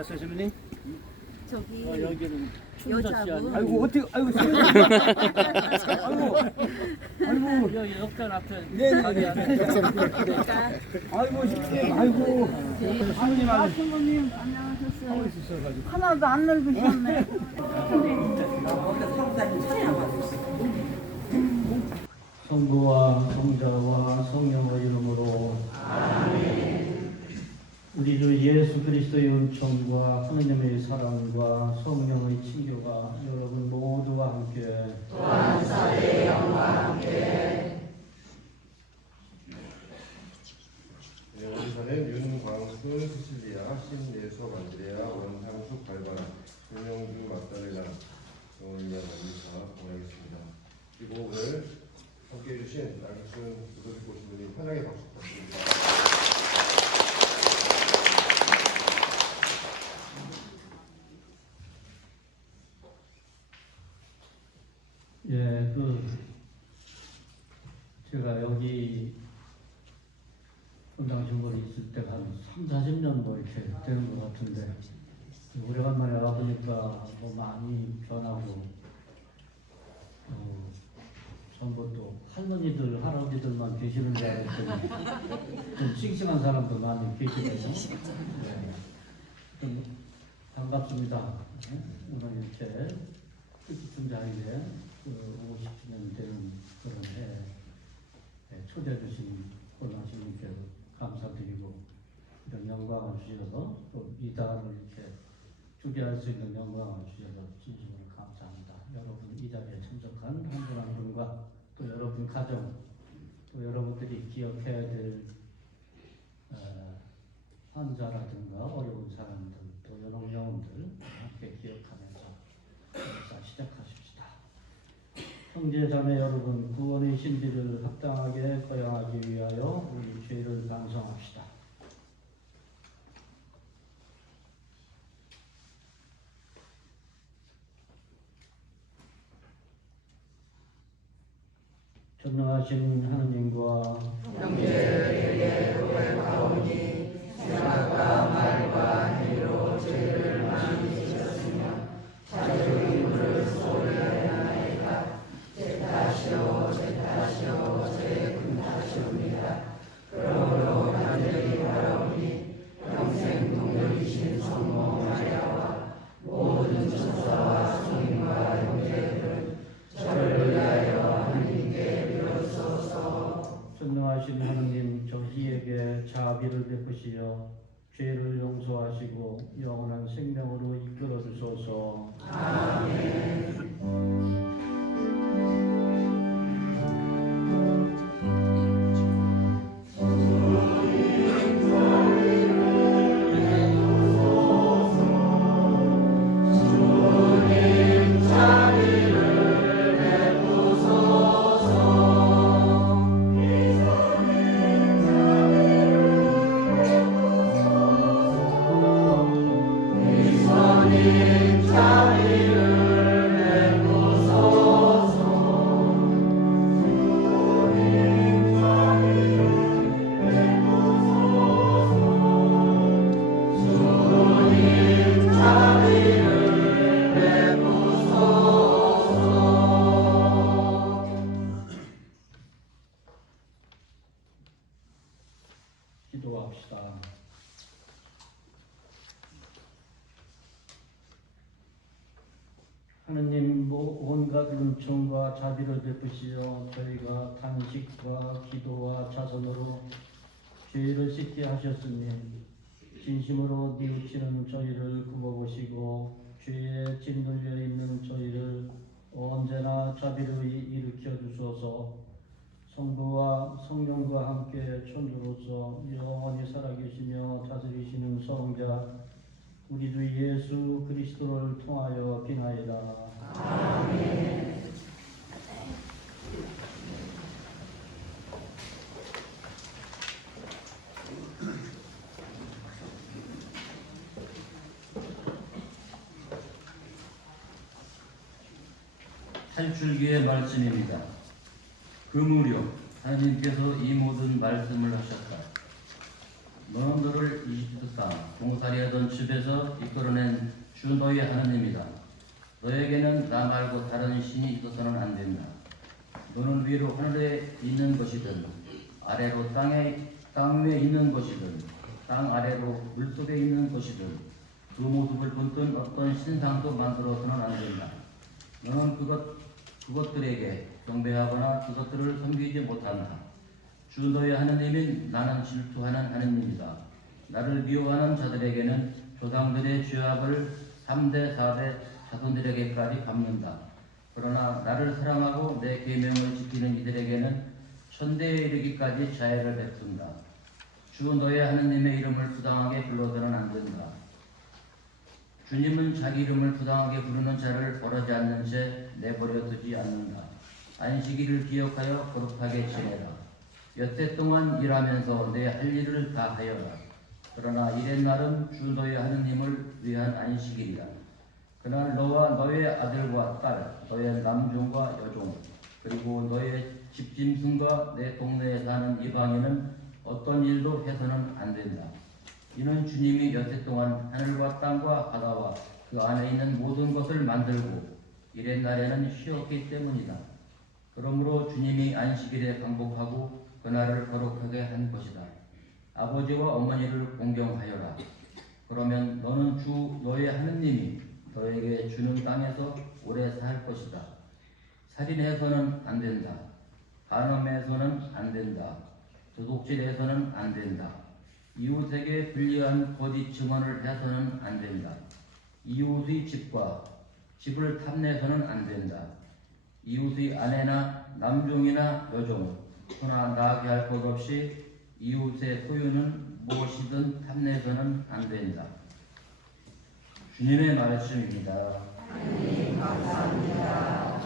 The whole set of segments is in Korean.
나왔어요, 선배님? 저기 여기는 여자분. 아이고 어떻게 아이고 아이고 여기 역전 앞에 네, 가게 안에. 그러니까 아이고 아이고 사모님하고 부모님 안녕하셨어요. 있어가지고 하나도 안 늙으셨네. 성부와 성자와 성령의 이름으로 우리 주 예수 그리스도의 은총과 하느님의 사랑과 성령의 친교가 여러분 모두와 함께 원사는 윤광수, 시실리아, 신예수, 안드레아, 원상수, 발바라, 김명주, 막달레나, 정원이야, 만리사 공하겠습니다. 그리고 오늘 함께해 주신 나기순 부도직 고신부님 환영의 박수 부탁드립니다. 예, 제가 여기 분당 신고에 있을 때가 한 3, 40년 뭐 이렇게 되는 것 같은데 오래간만에 와보니까 뭐 많이 변하고 전부 또 할머니들, 할아버지들만 계시는 줄 알았더니 좀 싱싱한 사람도 많이 계시네요. 네. 좀 반갑습니다. 네? 오늘 이렇게 뜻깊은 자리에 50주년 되는 그런 해 초대해 주신 권하신님께 감사드리고 이런 영광을 주셔서 또 이달을 이렇게 주게할 수 있는 영광을 주셔서 진심으로 감사합니다. 여러분 이 자리에 참석한 한 분 한 분과 또 여러분 가정 또 여러분들이 기억해야 될 환자라든가 어려운 사람들 또 여러 영혼들 함께 기억하면서 인사 시작하십시다. 형제 자매 여러분 구원의 신비를 합당하게 거행하기 위하여 우리 죄를 반성합시다. 전능하신 하느님과 형제에게 고백하오니 생각과 말과 행위로 죄를 많이 지었으며 자주 이물을 소리하나이다. 제 탓이요 제 큰 탓이옵니다. 그러므로 간절히 바라오니 평생 동력이신 성모 마리아와 모든 천사와 성인과 형제들은 저를 위하여 전능하신 하느님 저희에게 자비를 베푸시어 죄를 용서하시고 영원한 생명으로 이끌어 주소서. 아멘. 기도합시다. 하느님 온갖 은총과 자비를 베푸시어 저희가 탄식과 기도와 자선으로 죄를 씻게 하셨으니 진심으로 뉘우치는 저희를 굽어보시고 죄에 짓눌려 있는 저희를 언제나 자비로 일으켜 주소서. 성부와 성령과 함께 천주로서 영원히 살아계시며 다스리시는 성자 우리 주 예수 그리스도를 통하여 비나이다. 아멘. 탈출기의 말씀입니다. 그 무렵 하나님께서 이 모든 말씀을 하셨다. 너는 너를 이집트 땅 종살이하던 집에서 이끌어낸 주 너희 하나님이다. 너에게는 나 말고 다른 신이 있어서는 안 된다. 너는 위로 하늘에 있는 것이든 아래로 땅 위에 있는 것이든 땅 아래로 물속에 있는 것이든 그 모습을 본뜬 어떤 신상도 만들어서는 안 된다. 너는 그것들에게 경배하거나 그것들을 섬기지 못한다. 주 너희 하나님인 나는 질투하는 하나님이다. 나를 미워하는 자들에게는 조상들의 죄악을 3대 4대 자손들에게까지 갚는다. 그러나 나를 사랑하고 내 계명을 지키는 이들에게는 천대에 이르기까지 자애를 베푼다. 주 너희 하나님의 이름을 부당하게 불러서는 안 된다. 주님은 자기 이름을 부당하게 부르는 자를 벌하지 않는 채 내버려 두지 않는다. 안식일을 기억하여 거룩하게 지내라. 여태 동안 일하면서 내 할 일을 다 하여라. 그러나 이랜 날은 주 너희 하느님을 위한 안식일이다. 그날 너와 너의 아들과 딸, 너의 남종과 여종, 그리고 너의 집짐승과 내 동네에 사는 이방인은 어떤 일도 해서는 안 된다. 이는 주님이 여태 동안 하늘과 땅과 바다와 그 안에 있는 모든 것을 만들고 이랜 날에는 쉬었기 때문이다. 그러므로 주님이 안식일에 방복하고 그날을 거룩하게 한 것이다. 아버지와 어머니를 공경하여라. 그러면 너는 주 너의 하느님이 너에게 주는 땅에서 오래 살 것이다. 살인해서는 안 된다. 간음해서는 안 된다. 도둑질해서는 안 된다. 이웃에게 불리한 거짓 증언을 해서는 안 된다. 이웃의 집을 탐내서는 안 된다. 이웃의 아내나 남종이나 여종, 소나 나게 할 것 없이 이웃의 소유는 무엇이든 탐내서는 안 된다. 주님의 말씀입니다. 하나님 감사합니다.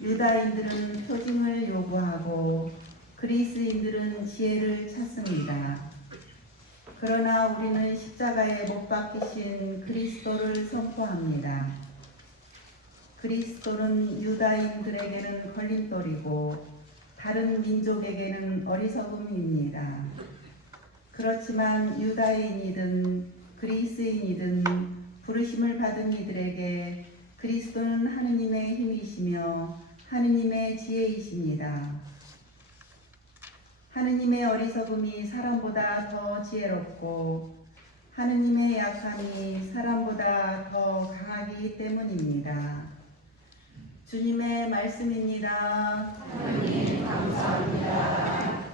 유다인들은 표징을 요구하고 그리스인들은 지혜를 찾습니다. 그러나 우리는 십자가에 못 박히신 그리스도를 선포합니다. 그리스도는 유다인들에게는 걸림돌이고 다른 민족에게는 어리석음입니다. 그렇지만 유다인이든 그리스인이든 부르심을 받은 이들에게 그리스도는 하느님의 힘이시며 하느님의 지혜이십니다. 하느님의 어리석음이 사람보다 더 지혜롭고 하느님의 약함이 사람보다 더 강하기 때문입니다. 주님의 말씀입니다. 하나님 감사합니다.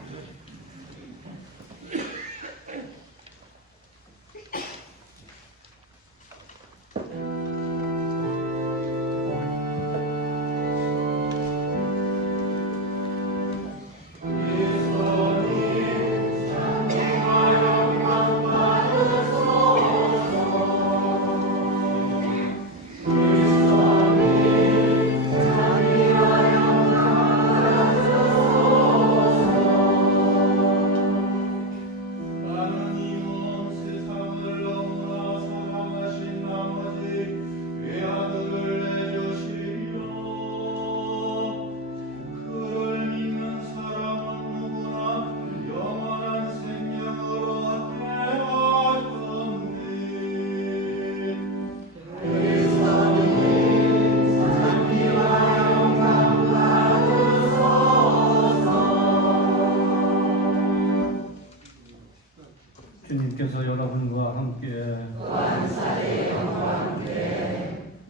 주님께서 여러분과 함께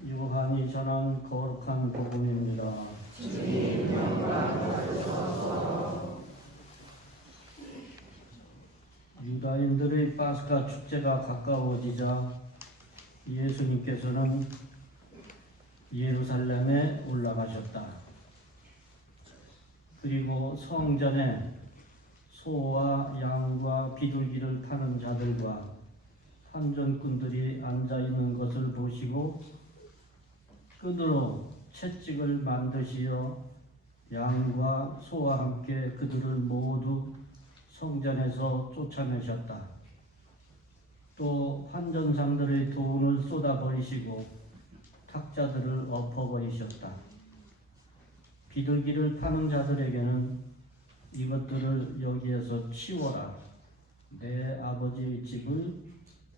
요한이 전한 거룩한 복음입니다. 유다인들의 파스카 축제가 가까워지자 예수님께서는 예루살렘에 올라가셨다. 그리고 성전에 소와 양과 비둘기를 파는 자들과 환전꾼들이 앉아 있는 것을 보시고 끈으로 채찍을 만드시어 양과 소와 함께 그들을 모두 성전에서 쫓아내셨다. 또 환전상들의 돈을 쏟아버리시고 탁자들을 엎어버리셨다. 비둘기를 파는 자들에게는 이것들을 여기에서 치워라. 내 아버지의 집을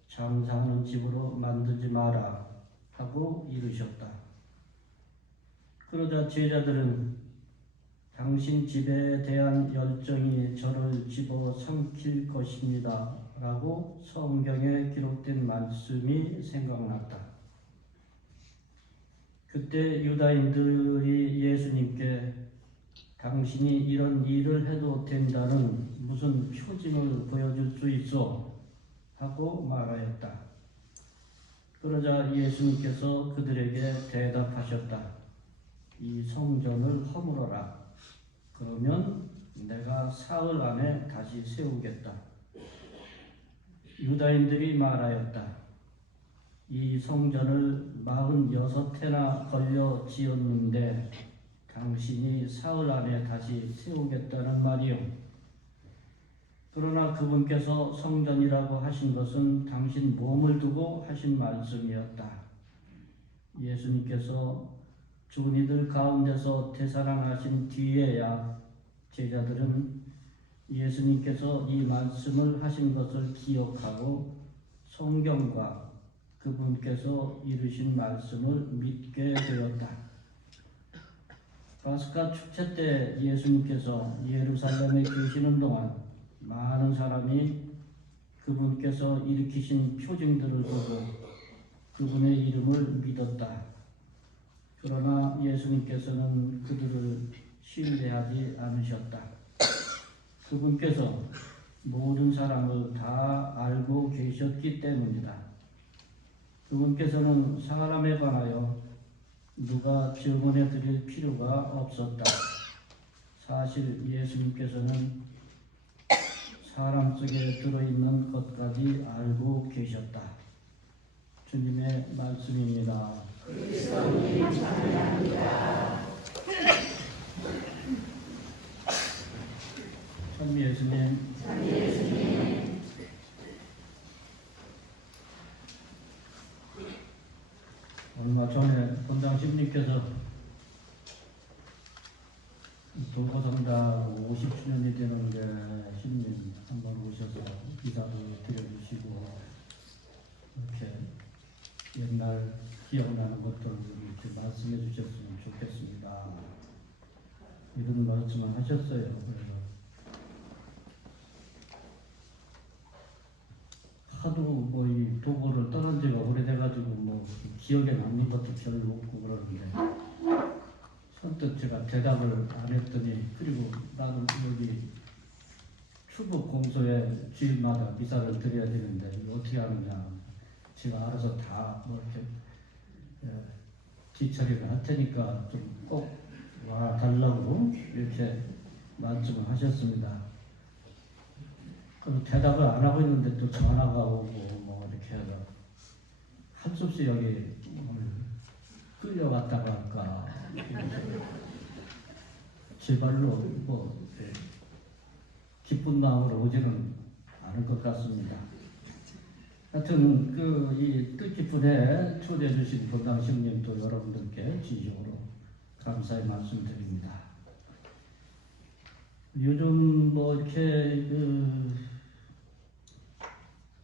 장사하는 집으로 만들지 마라. 하고 이르셨다. 그러자 제자들은 당신 집에 대한 열정이 저를 집어삼킬 것입니다. 라고 성경에 기록된 말씀이 생각났다. 그때 유다인들이 예수님께 당신이 이런 일을 해도 된다는 무슨 표징을 보여줄 수 있어? 하고 말하였다. 그러자 예수님께서 그들에게 대답하셨다. 이 성전을 허물어라. 그러면 내가 사흘 안에 다시 세우겠다. 유다인들이 말하였다. 이 성전을 46해나 걸려 지었는데 당신이 사흘 안에 다시 세우겠다는 말이요. 그러나 그분께서 성전이라고 하신 것은 당신 몸을 두고 하신 말씀이었다. 예수님께서 죽은 이들 가운데서 되살아나신 뒤에야 제자들은 예수님께서 이 말씀을 하신 것을 기억하고 성경과 그분께서 이루신 말씀을 믿게 되었다. 파스카 축제 때 예수님께서 예루살렘에 계시는 동안 많은 사람이 그분께서 일으키신 표징들을 보고 그분의 이름을 믿었다. 그러나 예수님께서는 그들을 신뢰하지 않으셨다. 그분께서 모든 사람을 다 알고 계셨기 때문이다. 그분께서는 사람에 관하여 누가 증언해 드릴 필요가 없었다. 사실 예수님께서는 사람 속에 들어있는 것까지 알고 계셨다. 주님의 말씀입니다. 그리스도님 찬양합니다. 도고성당 50주년이 되는데 신님 한번 오셔서 기사도 드려주시고 이렇게 옛날 기억나는 것들 이렇게 말씀해 주셨으면 좋겠습니다. 이런 말씀을 하셨어요. 그래서 하도 뭐 이 도고를 떠난 지가 오래돼가지고 뭐 기억에 남는 것도 별로 없고 그러는데 선뜻 제가 대답을 안 했더니 그리고 나는 여기 추부 공소에 주일마다 미사를 드려야 되는데 이거 어떻게 하느냐 제가 알아서 다 뭐 이렇게 뒤처리를 할 테니까 좀 꼭 와 달라고 이렇게 말씀을 하셨습니다. 그리고 대답을 안 하고 있는데 또 전화가 오고 뭐 이렇게 해서 한숨씩 여기 끌려갔다고 할까 제 발로 뭐 기쁜 마음으로 오지는 않을 것 같습니다. 하여튼 이 뜻깊은 해 초대해 주신 본당 신님도 여러분들께 진심으로 감사의 말씀드립니다. 요즘 뭐 이렇게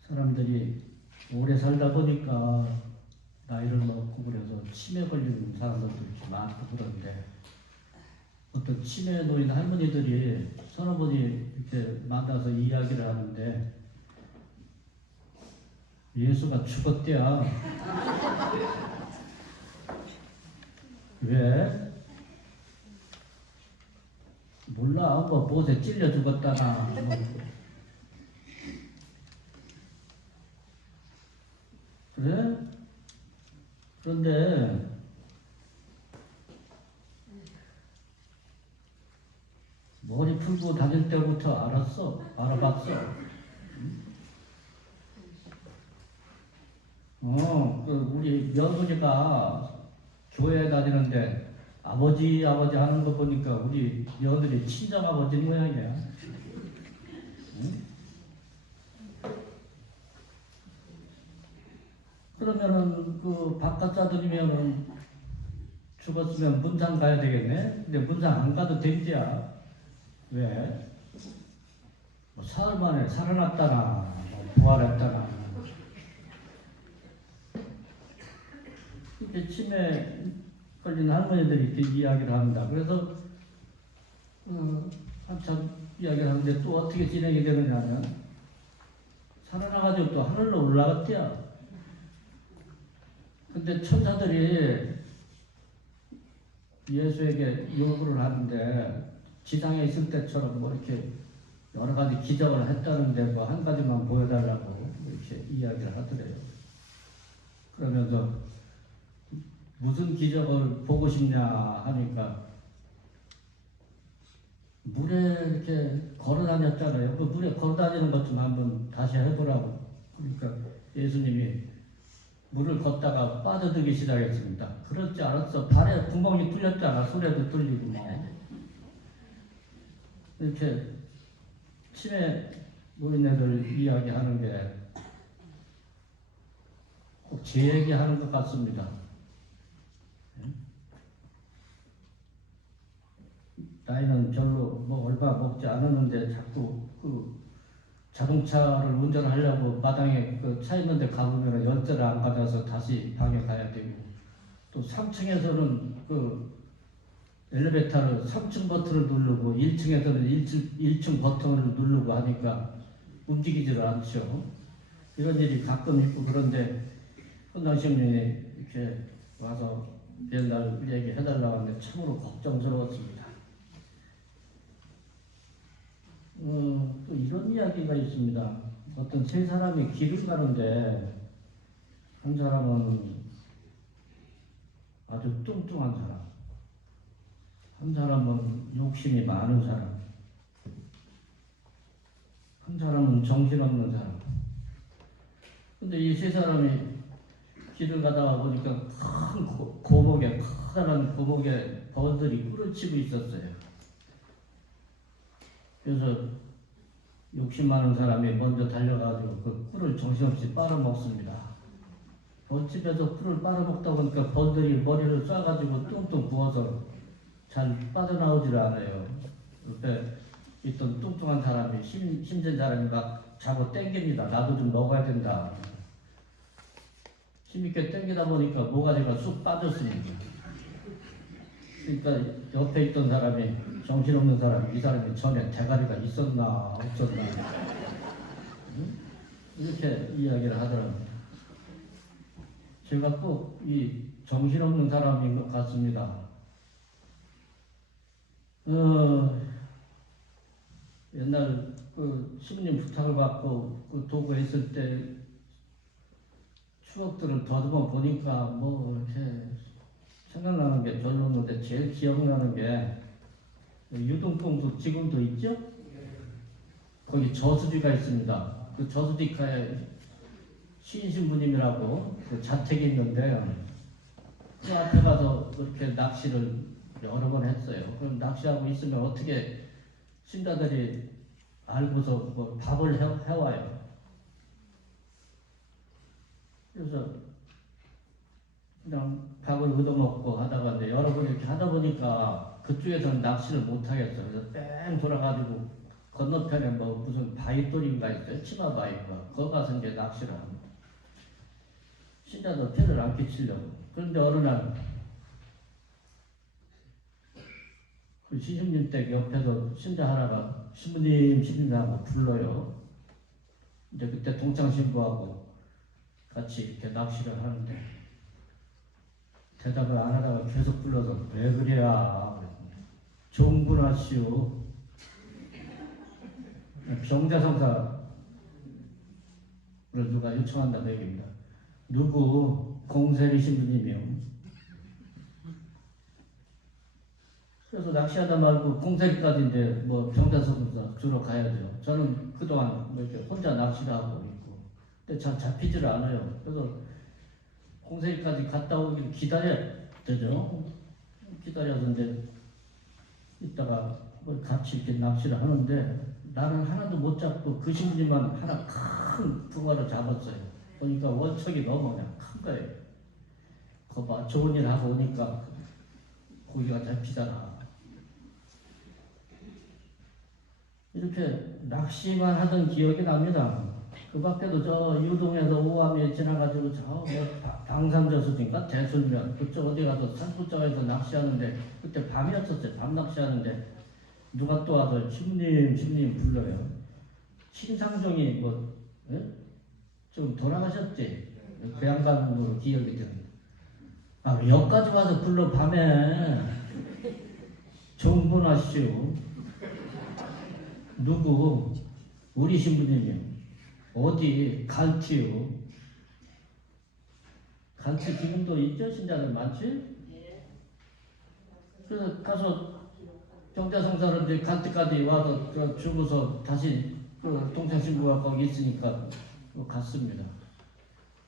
사람들이 오래 살다 보니까 나이를 먹고 그래서 치매 걸리는 사람들도 이렇게 많고 그런데 어떤 치매에 놓인 할머니들이 서너 분이 이렇게 만나서 이야기를 하는데 예수가 죽었대야. 왜? 몰라. 뭐 못에 찔려 죽었다나. 그래? 그런데 머리 풀고 다닐 때부터 알아봤어. 우리 며느리가 교회 다니는데 아버지 하는 거 보니까 우리 며느리 친정아버지 모양이야. 응? 그러면은 바깥 사돈이면은 죽었으면 문상 가야 되겠네? 근데 문상 안 가도 된지야. 왜? 뭐 사흘 만에 살아났다나, 뭐 부활했다나. 이렇게 치매 걸린 할머니들이 이렇게 이야기를 합니다. 그래서 한참 이야기를 하는데 또 어떻게 진행이 되느냐면 살아나가지고 또 하늘로 올라갔대요. 근데 천사들이 예수에게 요구를 하는데 지상에 있을 때처럼 뭐 이렇게 여러 가지 기적을 했다는데 뭐 한 가지만 보여달라고 이렇게 이야기를 하더래요. 그러면서 무슨 기적을 보고 싶냐 하니까 물에 이렇게 걸어 다녔잖아요. 그 물에 걸어 다니는 것 좀 한번 다시 해보라고. 그러니까 예수님이 물을 걷다가 빠져들기 시작했습니다. 그럴 줄 알았어. 발에 구멍이 뚫렸잖아. 소리도 뚫리고 뭐. 이렇게 치매 노인네들 이야기하는 게 꼭 제 얘기하는 것 같습니다. 나이는 별로 뭐 얼마 먹지 않았는데 자꾸 자동차를 운전하려고 마당에 차 있는데 가보면 열쇠를 안 받아서 다시 방에 가야 되고 또 3층에서는 엘리베이터를 3층 버튼을 누르고 1층에서는 1층 버튼을 누르고 하니까 움직이지를 않죠. 이런 일이 가끔 있고 그런데 헌당신님이 이렇게 와서 맨날 얘기해달라고 하는데 참으로 걱정스러웠습니다. 또 이런 이야기가 있습니다. 어떤 세 사람이 길을 가는데 한 사람은 아주 뚱뚱한 사람, 한 사람은 욕심이 많은 사람, 한 사람은 정신없는 사람. 근데 이 세 사람이 길을 가다가 보니까 큰 커다란 고목에 벌들이 꾸러치고 있었어요. 그래서 욕심 많은 사람이 먼저 달려가지고 그 꿀을 정신없이 빨아먹습니다. 벌집에서 꿀을 빨아먹다 보니까 벌들이 머리를 쏴가지고 뚱뚱 부어서 잘 빠져나오질 않아요. 옆에 있던 뚱뚱한 사람이 힘든 사람이 막 잡아 당깁니다. 나도 좀 먹어야 된다. 힘있게 당기다 보니까 모가지가 쑥 빠졌습니다. 그러니까 옆에 있던 사람이 정신없는 사람이 이 사람이 전에 대가리가 있었나 없었나 응? 이렇게 이야기를 하더랍니다. 제가 꼭 이 정신없는 사람인 것 같습니다. 옛날 그 신부님 부탁을 받고 그 도구에 있을 때 추억들을 더듬어 보니까 뭐 이렇게 생각나는 게 별로 없는데 제일 기억나는 게 유동봉수 지금도 있죠? 거기 저수지가 있습니다. 그 저수지가에 신신부님이라고 그 자택이 있는데 그 앞에 가서 그렇게 낚시를 여러 번 했어요. 그럼 낚시하고 있으면 어떻게 신자들이 알고서 뭐 밥을 해와요. 그래서 그냥 밥을 얻어먹고 하다가 이제 여러 번 이렇게 하다 보니까 그쪽에서는 낚시를 못 하겠어요. 그래서 뺑 돌아가지고 건너편에 뭐 무슨 바위돌인가 있어요. 치마바위가. 거기 가서 이제 낚시를 합니다. 신자들 피해를 안 끼치려고. 그런데 어느 날 그 신심님 댁 옆에서 신자 하나가 신부님 하고 불러요. 이제 그때 동창 신부하고 같이 이렇게 낚시를 하는데 대답을 안 하다가 계속 불러서 왜 그래야? 종분하시오. 병자성사를 누가 요청한다는 얘기입니다. 누구? 공세리 신부님이요. 그래서 낚시하다 말고 공세리까지 이제 뭐 병자성사 주러 가야죠. 저는 그동안 뭐 이렇게 혼자 낚시를 하고 있고, 근데 잘 잡히질 않아요. 그래서 공세리까지 갔다 오기를 기다려야 되죠. 기다려서 이제 이따가 뭐 같이 이렇게 낚시를 하는데 나는 하나도 못 잡고 그 신부님만 하나 큰 붕어를 잡았어요. 보니까 원척이 너무 그냥 큰 거예요. 거봐 좋은 일 하고 오니까 고기가 잡히잖아. 이렇게 낚시만 하던 기억이 납니다. 그 밖에도 저 유동에서 오암에 지나가지고 저 뭐 방산저수인가 대술면 그쪽 어디 가서 산불장에서 낚시하는데 그때 밤이었었어요. 밤 낚시하는데 누가 또 와서 신부님 불러요. 신상종이 뭐 좀 돌아가셨지. 그 양반으로 기억이 드는데 아 여기까지 와서 불러 밤에 정분하시오. 누구? 우리 신부님이요. 어디? 갈티요. 갈티 지금도 있죠? 신자들 많지? 그래서 가서 병자성사를 이제 갈티까지 와서 주고서 다시 그 동창 신부가 거기 있으니까 갔습니다.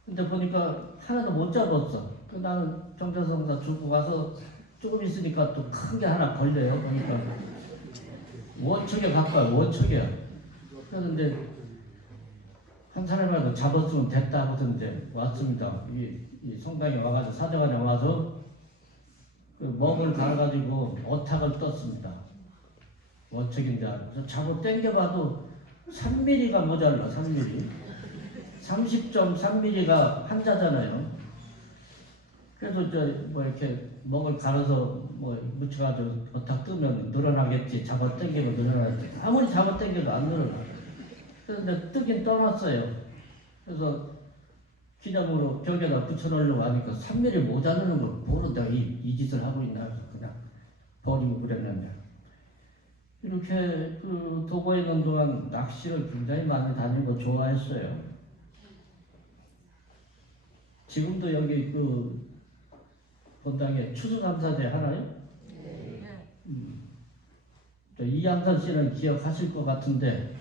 근데 보니까 하나도 못 잡았어. 그 나는 병자성사 주고 가서 조금 있으니까 또 큰 게 하나 걸려요. 보니까 원척에 가까워요. 원척이야. 그래서 이제 한 사람이라도 잡았으면 됐다 하던데 왔습니다. 이 성당에 와가지고 사제관에 와서 그 먹을 갈아가지고 어탁을 떴습니다. 원척인데 그래서 잡아 당겨봐도 3mm가 모자라. 3mm 30.3mm가 한자잖아요. 그래서 뭐 이렇게 먹을 갈아서 뭐 묻혀가지고 어탁 뜨면 늘어나겠지. 잡아 당기면 늘어나겠지. 아무리 잡아 당겨도 안 늘어나. 그런데 뜨긴 떠났어요. 그래서 기념으로 벽에다 붙여놓으려고 하니까 3mm 모자르는 걸 모르다가 이 짓을 하고 있나 해서 그냥 버리고 그랬는데 이렇게 그 도고에 있는 동안 낚시를 굉장히 많이 다니고 좋아했어요. 지금도 여기 그 본당에 추수감사제 하나요? 이양선 씨는 기억하실 것 같은데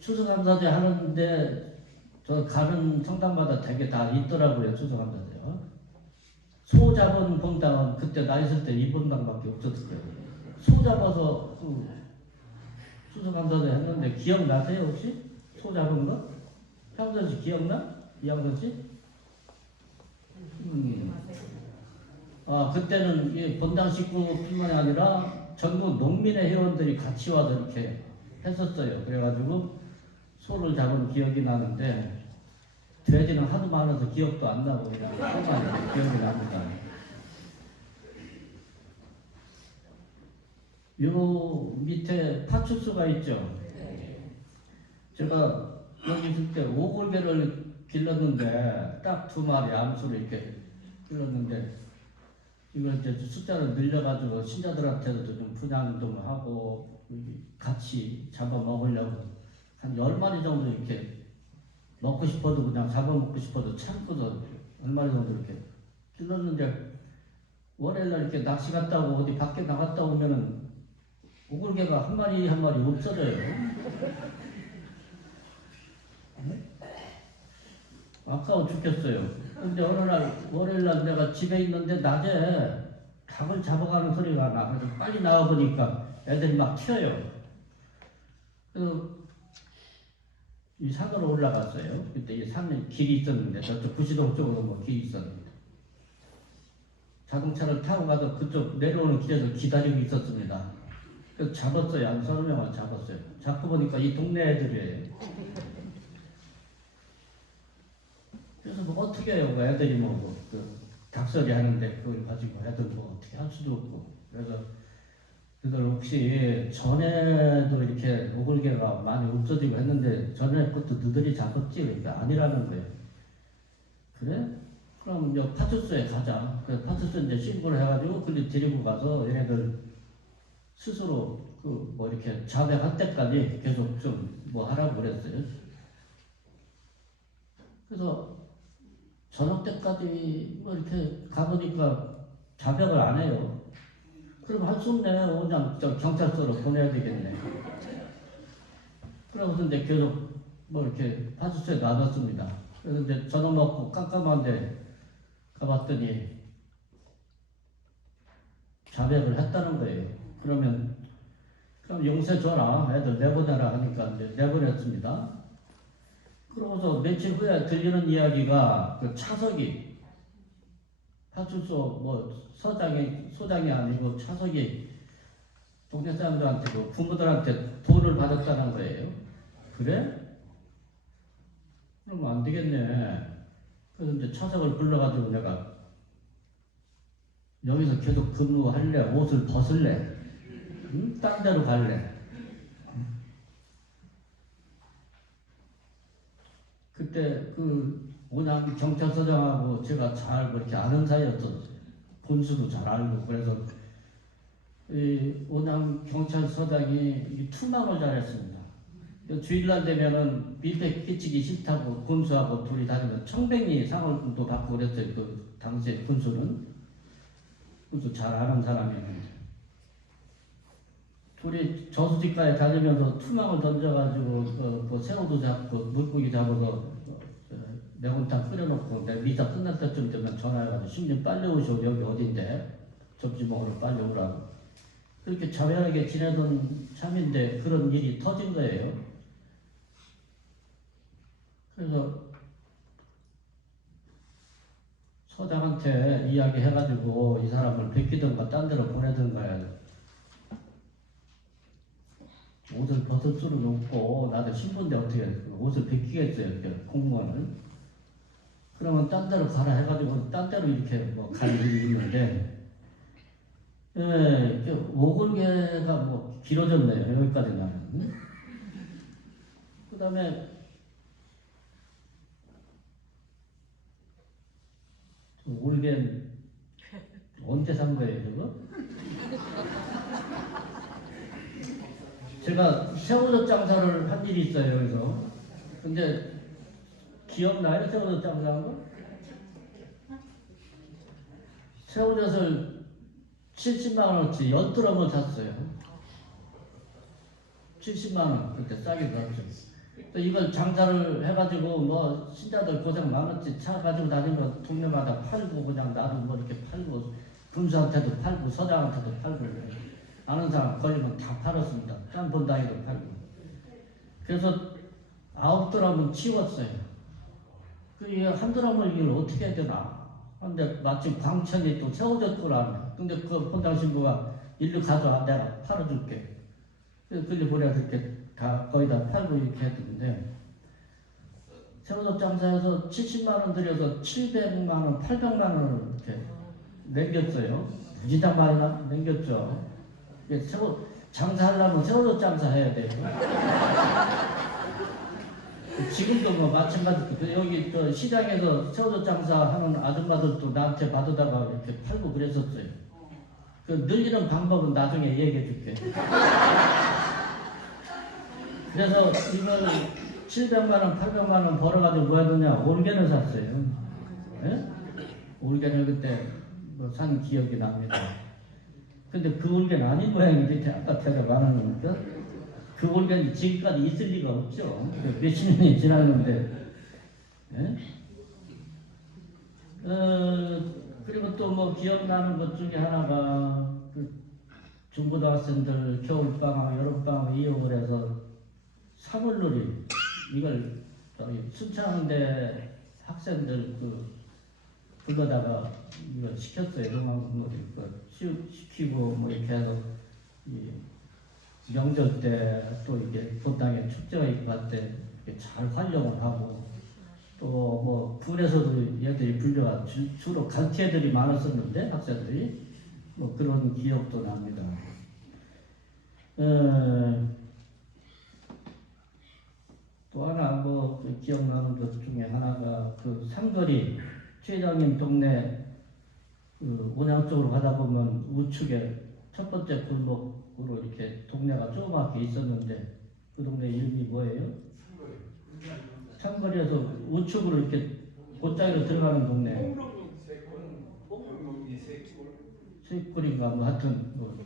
추수감사제 하는데 저 가는 성당마다 되게 다 있더라고요. 추수감사제요. 소 잡은 본당은 그때 나 있을 때 이 본당밖에 없었어요. 소 잡아서 그 추수감사제 했는데 기억나세요 혹시? 소 잡은 거? 향선 씨 기억나? 이양선 씨? 그때는 이 본당 식구뿐만이 아니라 전국 농민의 회원들이 같이 와서 이렇게 했었어요. 그래가지고 소를 잡은 기억이 나는데 돼지는 하도 많아서 기억도 안 나고 그냥 소만 기억이 납니다. 요 밑에 파출소가 있죠. 제가 여기 있을 때 오골개를 길렀는데 딱 2마리 암수를 이렇게 길렀는데 이걸 이제 숫자를 늘려가지고 신자들한테도 좀 분양도 하고 같이 잡아 먹으려고 한 10마리 정도 이렇게 먹고 싶어도 그냥 잡아먹고 싶어도 참고서 10마리 정도 이렇게 길렀는데 월요일날 이렇게 낚시 갔다 오고 어디 밖에 나갔다 오면은 오골개가 한 마리 한 마리 없어져요. 아까워 죽겠어요. 근데 어느 날 월요일날 내가 집에 있는데 낮에 닭을 잡아가는 소리가 나. 그래서 빨리 나와보니까 애들이 막 튀어요. 그래서 이 산으로 올라갔어요. 그때 이 산에 길이 있었는데 저쪽 부시동 쪽으로 뭐 길이 있었는데 자동차를 타고 가서 그쪽 내려오는 길에서 기다리고 있었습니다. 그래서 잡았어요. 한 30명을 잡았어요. 잡고 보니까 이 동네 애들이에요. 그래서 뭐 어떻게 해요? 애들이 뭐 그 닭소리 하는데 그걸 가지고 애들 뭐 어떻게 할 수도 없고. 그래서 그들 혹시 전에도 이렇게 오골개가 많이 없어지고 했는데 전에 것도 너들이 잡았지? 그러니까 아니라는 거예요. 그래? 그럼 여 파출소에 가자. 그래서 파출소 이제 신고를 해가지고 그걸 데리고 가서 얘네들 스스로 그 뭐 이렇게 자백할 때까지 계속 좀 뭐 하라고 그랬어요. 그래서 저녁 때까지 뭐 이렇게 가보니까 자백을 안 해요. 그럼 할 수 없네. 그냥 경찰서로 보내야 되겠네. 그러고서 이제 계속 뭐 이렇게 파출소에 놔뒀습니다. 그래서 이제 저녁 먹고 깜깜한데 가봤더니 자백을 했다는 거예요. 그럼 용서 줘라. 애들 내보내라 하니까 이제 내보냈습니다. 그러고서 며칠 후에 들리는 이야기가 그 차석이 파출소 뭐 소장이 아니고 차석이 동네 사람들한테 그 부모들한테 돈을 받았다는 거예요. 그래? 그럼 안 되겠네. 그래서 이제 차석을 불러가지고 내가 여기서 계속 근무할래? 옷을 벗을래? 응? 딴 데로 갈래? 그때 그 오남 경찰서장하고 제가 잘 그렇게 아는 사이였었어요. 본수도 잘 알고. 그래서 이 오남 경찰서장이 투망을 잘했습니다. 주일날 되면은 밀폐 끼치기 싫다고 군수하고 둘이 다니면 청백리 상을도 받고 그랬어요. 그 당시에 군수는. 군수 잘 아는 사람이었는데. 둘이 저수지가에 다니면서 투망을 던져가지고 그 새우도 잡고 물고기 잡아서 매운탕 끓여놓고 내 미사 끝날 때쯤 되면 전화해가지고 신님 빨리 오셔. 여기 어딘데 접시 먹으러 빨리 오라고. 그렇게 자매하게 지내던 참인데 그런 일이 터진 거예요. 그래서 서장한테 이야기해가지고 이 사람을 베끼든가 딴 데로 보내든가 옷을 벗을 수는 없고 나도 신분인데 어떻게 옷을 베끼겠어요. 이렇게 공무원을. 그러면 딴 데로 가라 해가지고 딴 데로 이렇게 뭐 갈 일이 있는데 예, 오골개가 뭐 길어졌네요. 여기까지 나는. 그 다음에 오골개 언제 산 거예요, 저거? 제가 새우젓 장사를 한 일이 있어요, 여기서. 근데 기억나요? 새우젓 장사한 거? 새우젓을 70만원어치 10드럼을 샀어요. 70만원. 그때 싸게 샀죠. 이걸 장사를 해가지고 뭐 신자들 고생 많았지. 차 가지고 다니면 동네마다 팔고 그냥 나도 뭐 이렇게 팔고 군수한테도 팔고 서장한테도 팔고 아는 사람 걸리면 다 팔았습니다. 짬본다이도 팔고. 그래서 9드럼은 치웠어요. 그 한 드럼을 이걸 어떻게 해야 되나. 근데 마침 광천이 또 세워졌더라. 근데 그 본당 신부가 일로 가져와 내가 팔아줄게. 그래서 끌려 보내가 그렇게 다 거의 다 팔고 이렇게 했는데 세워졌 장사해서 70만 원 들여서 700만 원, 800만 원을 이렇게 남겼어요. 무지당 많이 남겼죠. 장사하려면 세워졌 장사해야 돼요. 지금도 뭐 마찬가지. 여기 저 시장에서 세워졌 장사하는 아줌마들도 나한테 받아다가 이렇게 팔고 그랬었어요. 그 늘리는 방법은 나중에 얘기해 줄게. 그래서 이걸 700만 원, 800만 원 벌어가지고 뭐 하느냐, 올개를 샀어요. 예? 올개를 그때 뭐 산 기억이 납니다. 근데 그 올개는 아닌 모양인데 아까 제가 말한 거니까 그 올개는 지금까지 있을 리가 없죠. 몇십 년이 지났는데. 예? 그리고 또 뭐 기억나는 것 중에 하나가 그 중고등학생들 겨울방학, 여름방학 이용을 해서 사물놀이 이걸 저기 순창대 학생들 그 불러다가 이걸 시켰어요. 음악놀이 시키고 뭐 이렇게 해서 이 명절 때 또 이게 본당에 축제가 있고 할 때 잘 활용을 하고 또 뭐 군에서도 얘들이 불려와 주로 갈치 애들이 많았었는데 학생들이 뭐 그런 기억도 납니다. 또 하나 뭐 기억나는 것 중에 하나가 그 삼거리 최 회장님 동네 그 온양 쪽으로 가다 보면 우측에 첫 번째 골목으로 이렇게 동네가 조그맣게 있었는데 그 동네 이름이 뭐예요? 삼거리에서 우측으로 이렇게 곧자리로 들어가는 동네. 세골인가 뭐 하여튼 뭐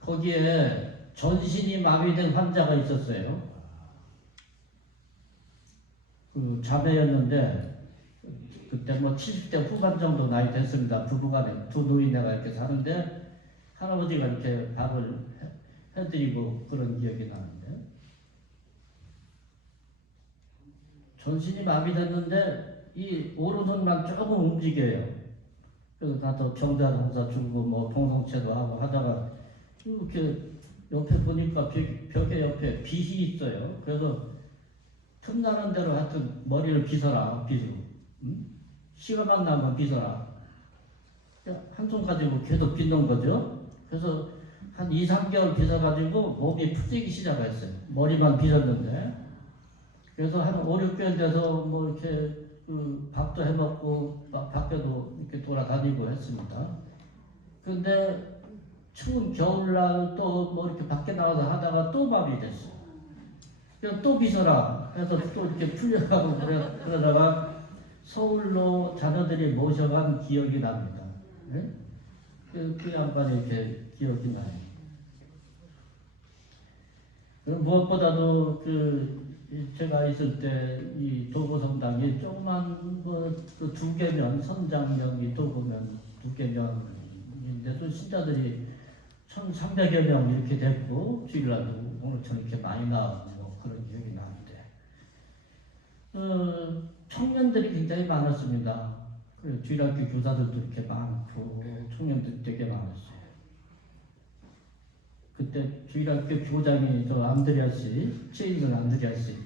거기에 전신이 마비된 환자가 있었어요. 그 자매였는데 그때 뭐 70대 후반 정도 나이 됐습니다. 부부간에 두 노인네가 이렇게 사는데 할아버지가 이렇게 밥을 해드리고 그런 기억이 나는데 전신이 마비됐는데 이 오른손만 조금 움직여요. 그래서 가서 병자동사 주고 뭐 동성체도 하고 하다가 이렇게 옆에 보니까 벽에 옆에 빗이 있어요. 그래서 틈나는 대로 하여튼 머리를 빗어라, 빗으로. 응? 시간만 나면 빗어라. 한 손 가지고 계속 빗는 거죠. 그래서 한 2, 3개월 빗어가지고 몸이 풀리기 시작했어요. 머리만 빗었는데. 그래서 한 5, 6개월 돼서 뭐 이렇게 그 밥도 해먹고 밖에도 이렇게 돌아다니고 했습니다. 근데 추운 겨울날 또 뭐 이렇게 밖에 나가서 하다가 또 밤이 됐어요. 그래서 또 빗어라 해서 또 이렇게 풀려가고 그러다가 서울로 자녀들이 모셔간 기억이 납니다. 네? 그 양반이 이렇게 기억이 나요. 무엇보다도 제가 있을 때 이 도보성당이 조그만 두 개면 선장명이 도보면 두 개면인데도 신자들이 1,300여 명 이렇게 됐고 주일날도 오늘처럼 이렇게 많이 나오고 그런 기억이 나는데 청년들이 굉장히 많았습니다. 주일학교 교사들도 이렇게 많고 청년들이 되게 많았어요. 그때 주일학교 교장이 저 안드레아 씨, 최인근 안드레아 씨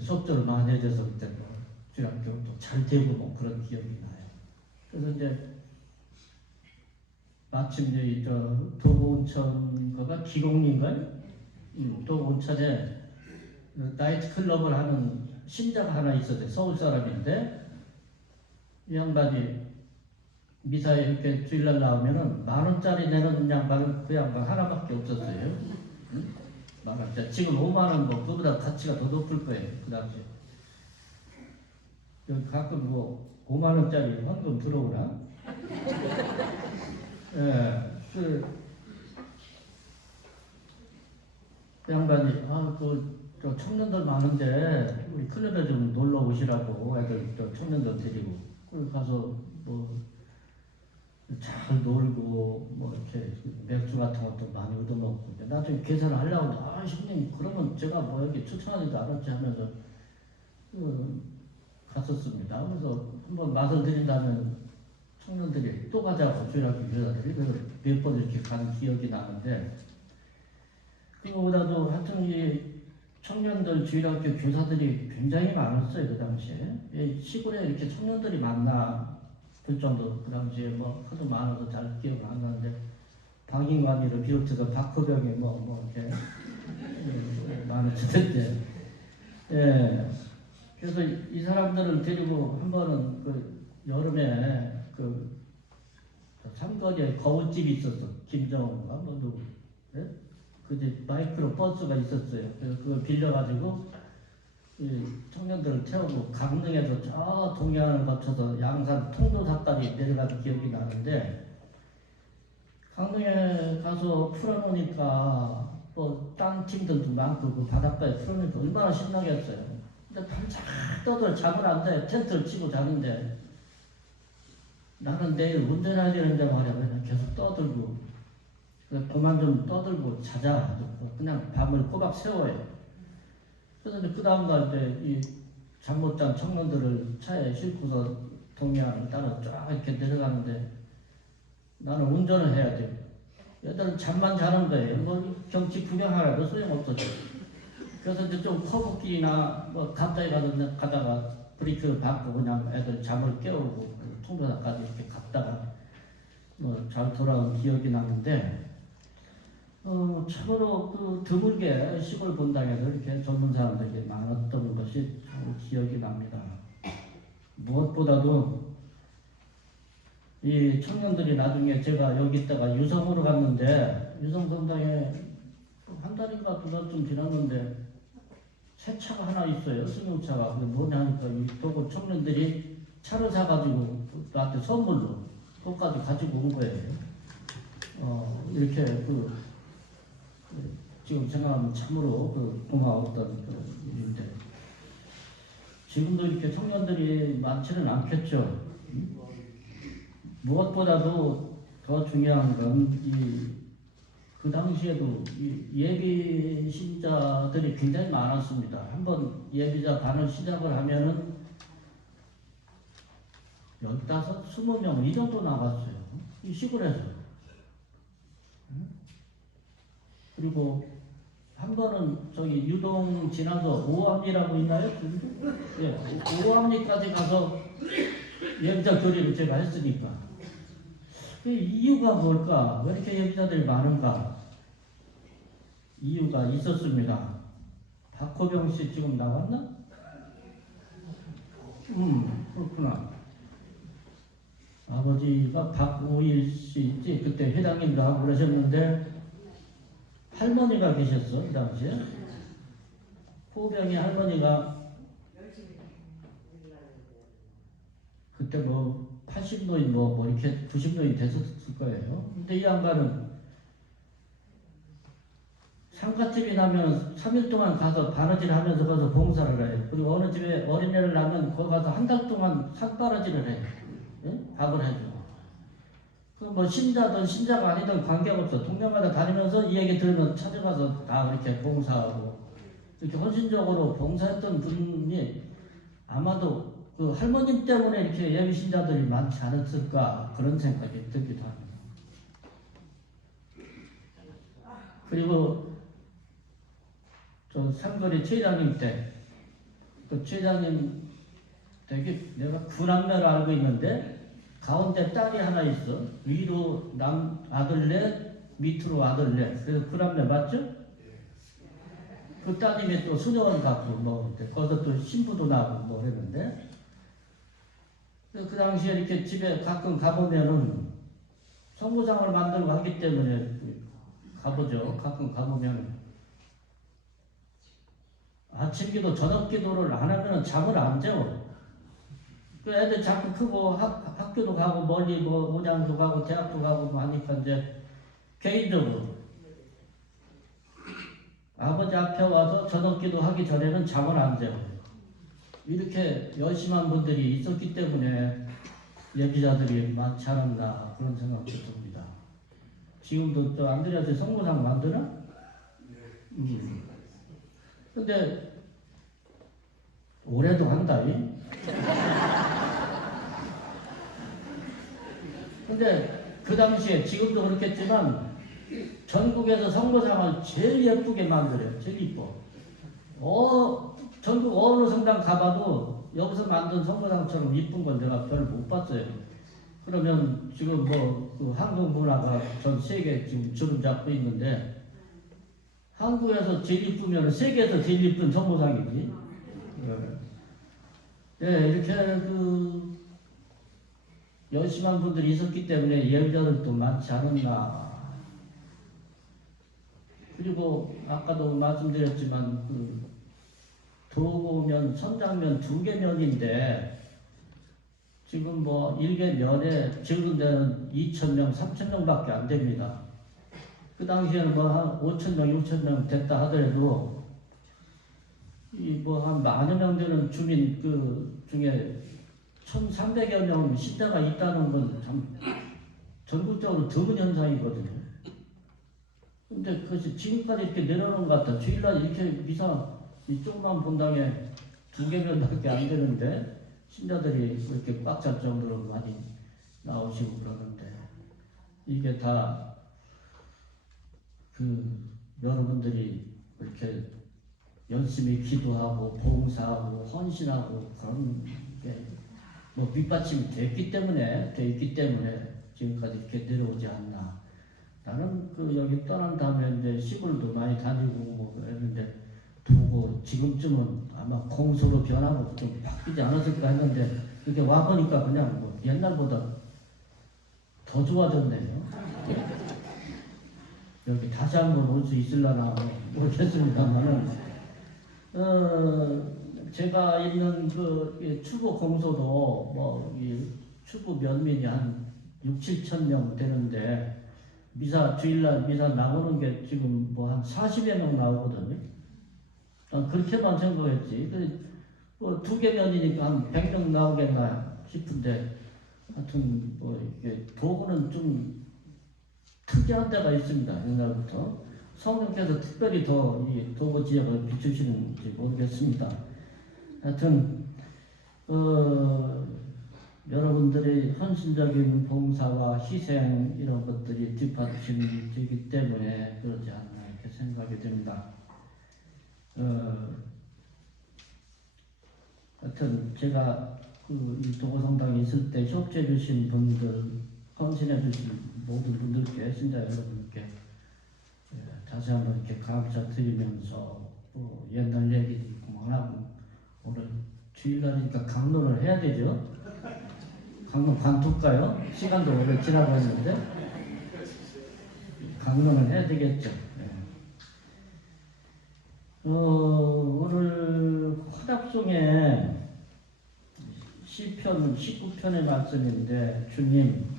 수업들을 많이 해줘서 그때 뭐 주일학교도 잘 되고 뭐 그런 기억이 나요. 그래서 이제 마침 이제 저 도봉천거가 기곡리인가요? 도봉천에 나이트 클럽을 하는 신자가 하나 있었어요. 서울 사람인데 이 양반이 미사에 이렇게 주일날 나오면은 10,000원짜리 내는 양반은 그 양반 하나밖에 없었어요. 응? 10,000원짜리. 지금 5만원 뭐 그보다 가치가 더 높을 거예요. 그 당시에. 가끔 뭐 5만원짜리 헌금 들어오나? 예, 그 양반이 저 청년들 많은데 우리 클럽에 좀 놀러 오시라고 애들 저 청년들 데리고 거기 가서 뭐 잘 놀고 뭐 이렇게 맥주 같은 것도 많이 얻어먹고 나중에 계산을 하려고 형님 그러면 제가 뭐 여기 추천하지도 않았지 하면서 갔었습니다. 그래서 한번 맛을 들인다면 청년들이 또 가자고 주일학교 교사들이 그래서 몇 번 이렇게 간 기억이 나는데 그거보다도 하여튼 이 청년들 주일학교 교사들이 굉장히 많았어요. 그 당시에 시골에 이렇게 청년들이 만나 볼 정도 그 당시에 뭐 하도 많아서 잘 기억은 안 나는데 박인관이를 비롯해서 박호병이 뭐 이렇게 많았었는데 예. 그래서 이 사람들을 데리고 한 번은 그 여름에 그 삼거리에 거울집이 있었어. 김정은가 뭐 누구 예? 그집 마이크로 버스가 있었어요. 그래서 그걸 빌려가지고 이 청년들을 태우고 강릉에서 저 동해안을 거쳐서 양산 통도사까지 내려가는 기억이 나는데 강릉에 가서 풀어놓으니까 뭐 딴 팀들도 많고 그 바닷가에 풀어놓으니까 얼마나 신나겠어요. 근데 밤새 떠들 잠을 안 자. 텐트를 치고 자는데 나는 내일 운전해야 되는데 말이야. 그냥 계속 떠들고 그만 좀 떠들고 자자. 그냥 밤을 꼬박 세워요. 그래서 이제 그 다음날 이제 이 잠 못 잔 청년들을 차에 싣고서 동해안을 따라 쫙 이렇게 내려가는데 나는 운전을 해야 돼. 얘들은 잠만 자는 거예요. 뭐 경치 구경하라도 소용없었죠. 그래서 이제 좀 커브길이나 뭐 가까이 가다가 브레이크를 밟고 그냥 애들 잠을 깨우고 통도사까지 이렇게 갔다가 뭐 잘 돌아온 기억이 나는데 참으로 그 드물게 시골 본당에서 이렇게 젊은 사람들이 많았던 것이 참 기억이 납니다. 무엇보다도 이 청년들이 나중에 제가 여기 있다가 유성으로 갔는데 유성 성당에 한 달인가 두 달쯤 지났는데 새 차가 하나 있어요. 승용차가. 근데 뭐냐 하니까 이 도고 청년들이 차를 사가지고 나한테 선물로 그것까지 가지고 온 거예요. 이렇게 지금 생각하면 참으로 고마웠던 그런 일인데 지금도 이렇게 청년들이 많지는 않겠죠. 무엇보다도 더 중요한 건 그 당시에도 예비 신자들이 굉장히 많았습니다. 한번 예비자 반을 시작을 하면은 15, 20명 이 정도 나갔어요. 이 시골에서. 그리고 한 번은 저기 유동 지나서 오암리라고 있나요? 예, 오암리까지 가서 예비자 교리를 제가 했으니까. 그 이유가 뭘까? 왜 이렇게 예비자들이 많은가? 이유가 있었습니다. 박호병 씨 지금 나왔나? 그렇구나. 아버지가 박우일 씨지 그때 회장님도 하고 그러셨는데 할머니가 계셨어 그 당시에. 호병이 할머니가 그때 뭐 80노인 뭐 이렇게 90노인 됐었을 거예요. 근데 이 양반은 상가집이 나면 3일 동안 가서 바느질 하면서 가서 봉사를 해요. 그리고 어느 집에 어린애를 낳으면 거기 가서 한 달 동안 산바느질을 해요. 예? 밥을 해줘. 그 뭐 신자든 신자가 아니든 관계없어. 동네마다 다니면서 이 얘기 들으면 찾아가서 다 그렇게 봉사하고 이렇게 헌신적으로 봉사했던 분이 아마도 그 할머님 때문에 이렇게 예비 신자들이 많지 않았을까 그런 생각이 들기도 합니다. 그리고 저 삼거리 최장님 때 그 최장님 되게 내가 구남매를 알고 있는데 가운데 딸이 하나 있어. 위로 아들 넷, 밑으로 아들 넷. 그래서 구남매 맞죠? 그 따님이 또 수녀원 갔고 뭐 거기서 또 신부도 나고 뭐 그랬는데 그 당시에 이렇게 집에 가끔 가보면은 성모상을 만들고 하기 때문에 가보죠. 가끔 가보면 아침 기도, 저녁 기도를 안 하면은 잠을 안 재워. 그 애들 자꾸 크고 학교도 가고 멀리 뭐 오장도 가고 대학도 가고 뭐 하니까 이제 개인적으로 아버지 앞에 와서 저녁 기도 하기 전에는 잠을 안 재워. 이렇게 열심한 분들이 있었기 때문에 예비자들이 많지 않았나 그런 생각도 듭니다. 지금도 또 안드레아스 성모상 만드나? 근데 올해도 한다. 근데 그 당시에 지금도 그렇겠지만 전국에서 성모상을 제일 예쁘게 만들어요. 제일 이뻐. 전국 어느 성당 가봐도 여기서 만든 성모상처럼 이쁜 건 내가 별로 못 봤어요. 그러면 지금 그 한국 문화가 전 세계 지금 주름 잡고 있는데 한국에서 제일 이쁘면 세계에서 제일 이쁜 성모상이지. 네, 이렇게 열심한 분들이 있었기 때문에 예언자들도 많지 않았나. 그리고 아까도 말씀드렸지만 도구면 선장면 2개 면인데 지금 1개 면에 적은 데는 2,000명, 3,000명밖에 안 됩니다. 그 당시에는 한 5,000명, 6,000명 됐다 하더라도 한 만여 명 되는 주민 중에 1,300여 명 신자가 있다는 건 참 전국적으로 드문 현상이거든요. 근데 그것이 지금까지 이렇게 내려오는 것 같아. 주일날 이렇게 미사 이 조그만 본당에 2개면밖에 안 되는데 신자들이 그렇게 꽉 찰 정도로 많이 나오시고 그러는데 이게 다 여러분들이 이렇게 열심히 기도하고 봉사하고 헌신하고 그런 게 밑받침이 돼 있기 때문에 지금까지 이렇게 내려오지 않나. 나는 여기 떠난 다음에 이제 시골도 많이 다니고 그랬는데 두고 지금쯤은 아마 공소로 변하고 좀 바뀌지 않았을까 했는데 이렇게 와보니까 그냥 옛날보다 더 좋아졌네요. 여기 다시 한번 올 수 있을라나 모르겠습니다만은 제가 있는 추부 공소도 이 추부 면민이 한 6,000~7,000 명 되는데 주일날 미사 나오는 게 지금 한 40여 명 나오거든요. 난 그렇게만 생각했지. 2개 면이니까 한 100명 나오겠나 싶은데 하여튼 이게 도구는 좀 특이한 데가 있습니다. 옛날부터 성령께서 특별히 더 이 도구 지역을 비추시는지 모르겠습니다. 하여튼 여러분들의 헌신적인 봉사와 희생 이런 것들이 뒷받침이 되기 때문에 그러지 않나 이렇게 생각이 됩니다. 하여튼 제가 이 도구성당에 있을 때 협조해 주신 분들, 헌신해 주신 모든 분들께, 신자 여러분께 다시 한번 이렇게 감사드리면서 옛날 얘기도 그만하고 오늘 주일날이니까 강론을 해야 되죠. 강론 관둘까요? 시간도 오래 지나고 있는데 강론을 해야 되겠죠. 오늘 화답송에 시편 19편의 말씀인데 주님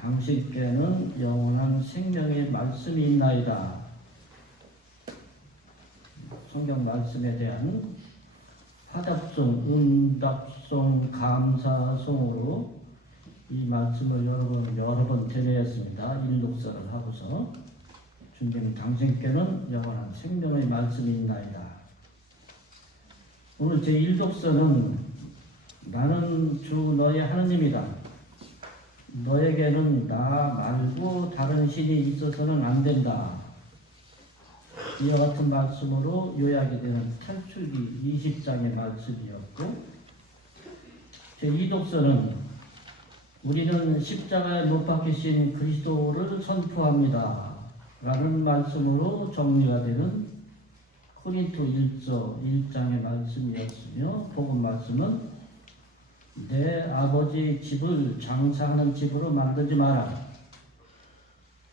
당신께는 영원한 생명의 말씀이 있나이다. 성경 말씀에 대한 화답송, 응답송, 감사송으로 이 말씀을 여러 번 전해했습니다. 일독서를 하고서 주님 당신께는 영원한 생명의 말씀이 있나이다. 오늘 제 일독서는 나는 주 너의 하느님이다. 너에게는 나 말고 다른 신이 있어서는 안 된다. 이와 같은 말씀으로 요약이 되는 탈출기 20장의 말씀이었고, 제 2독서는 우리는 십자가에 못 박히신 그리스도를 선포합니다 라는 말씀으로 정리가 되는 코린토 1서 1장의 말씀이었으며, 복음 말씀은 내 아버지 집을 장사하는 집으로 만들지 마라.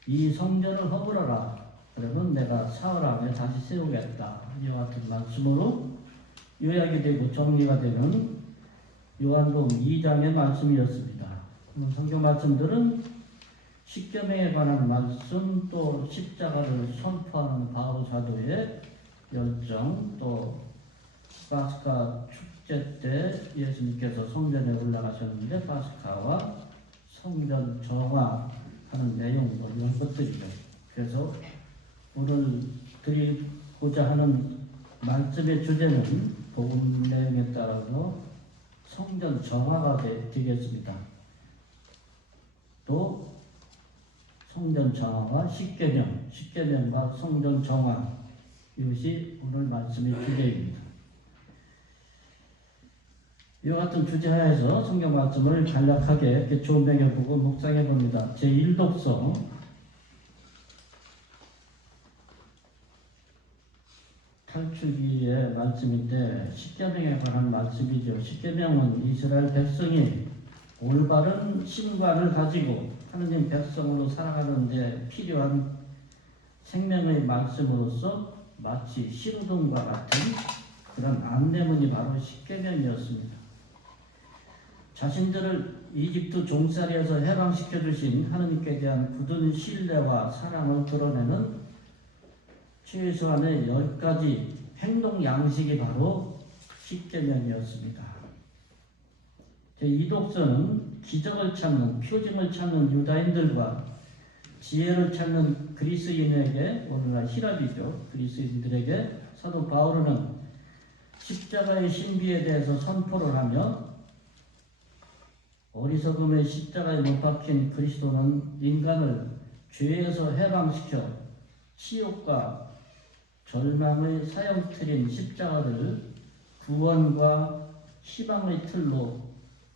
이 성전을 허물어라. 그러면 내가 사흘 안에 다시 세우겠다. 이와 같은 말씀으로 요약이 되고 정리가 되는 요한복음 2장의 말씀이었습니다. 성경 말씀들은 십계명에 관한 말씀, 또 십자가를 선포하는 바울 사도의 열정, 또 파스카 축제 때 예수님께서 성전에 올라가셨는데 파스카와 성전 정화하는 내용, 이런 것들이죠. 그래서 오늘 드리고자 하는 말씀의 주제는 복음 내용에 따라서 성전 정화가 되겠습니다. 또 성전 정화와 십계명과 성전 정화, 이것이 오늘 말씀의 주제입니다. 이와 같은 주제하에서 성경 말씀을 간략하게 조명해 보고 묵상해 봅니다. 제1독서 탈출기의 말씀인데 십계명에 관한 말씀이죠. 십계명은 이스라엘 백성이 올바른 신관을 가지고 하느님 백성으로 살아가는 데 필요한 생명의 말씀으로서 마치 신호등과 같은 그런 안내문이 바로 십계명이었습니다. 자신들을 이집트 종살이에서 해방시켜 주신 하느님께 대한 굳은 신뢰와 사랑을 드러내는 최소한의 10가지 행동 양식이 바로 십계명이었습니다. 이 독서는 기적을 찾는, 표징을 찾는 유다인들과 지혜를 찾는 그리스인에게, 오늘날 히랍이죠, 그리스인들에게 사도 바울은 십자가의 신비에 대해서 선포를 하며 어리석음의 십자가에 못 박힌 그리스도는 인간을 죄에서 해방시켜 치욕과 절망의 사형틀인 십자가를 구원과 희망의 틀로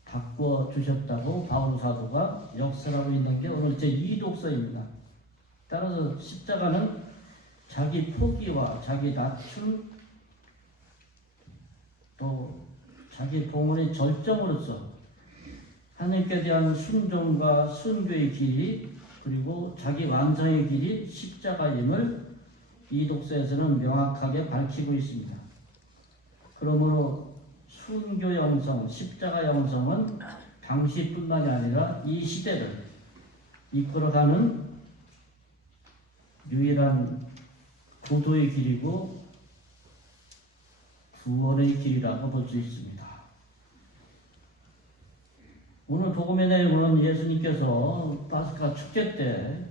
바꾸어 주셨다고 바울 사도가 역설하고 있는 게 오늘 제2독서입니다. 따라서 십자가는 자기 포기와 자기 낮춤 또 자기 봉헌의 절정으로서 하나님께 대한 순종과 순교의 길이 그리고 자기 완성의 길이 십자가임을 이 독서에서는 명확하게 밝히고 있습니다. 그러므로 순교 영성, 십자가 영성은 당시뿐만이 아니라 이 시대를 이끌어가는 유일한 구도의 길이고 구원의 길이라고 볼 수 있습니다. 오늘 복음의 내용은 예수님께서 파스카 축제 때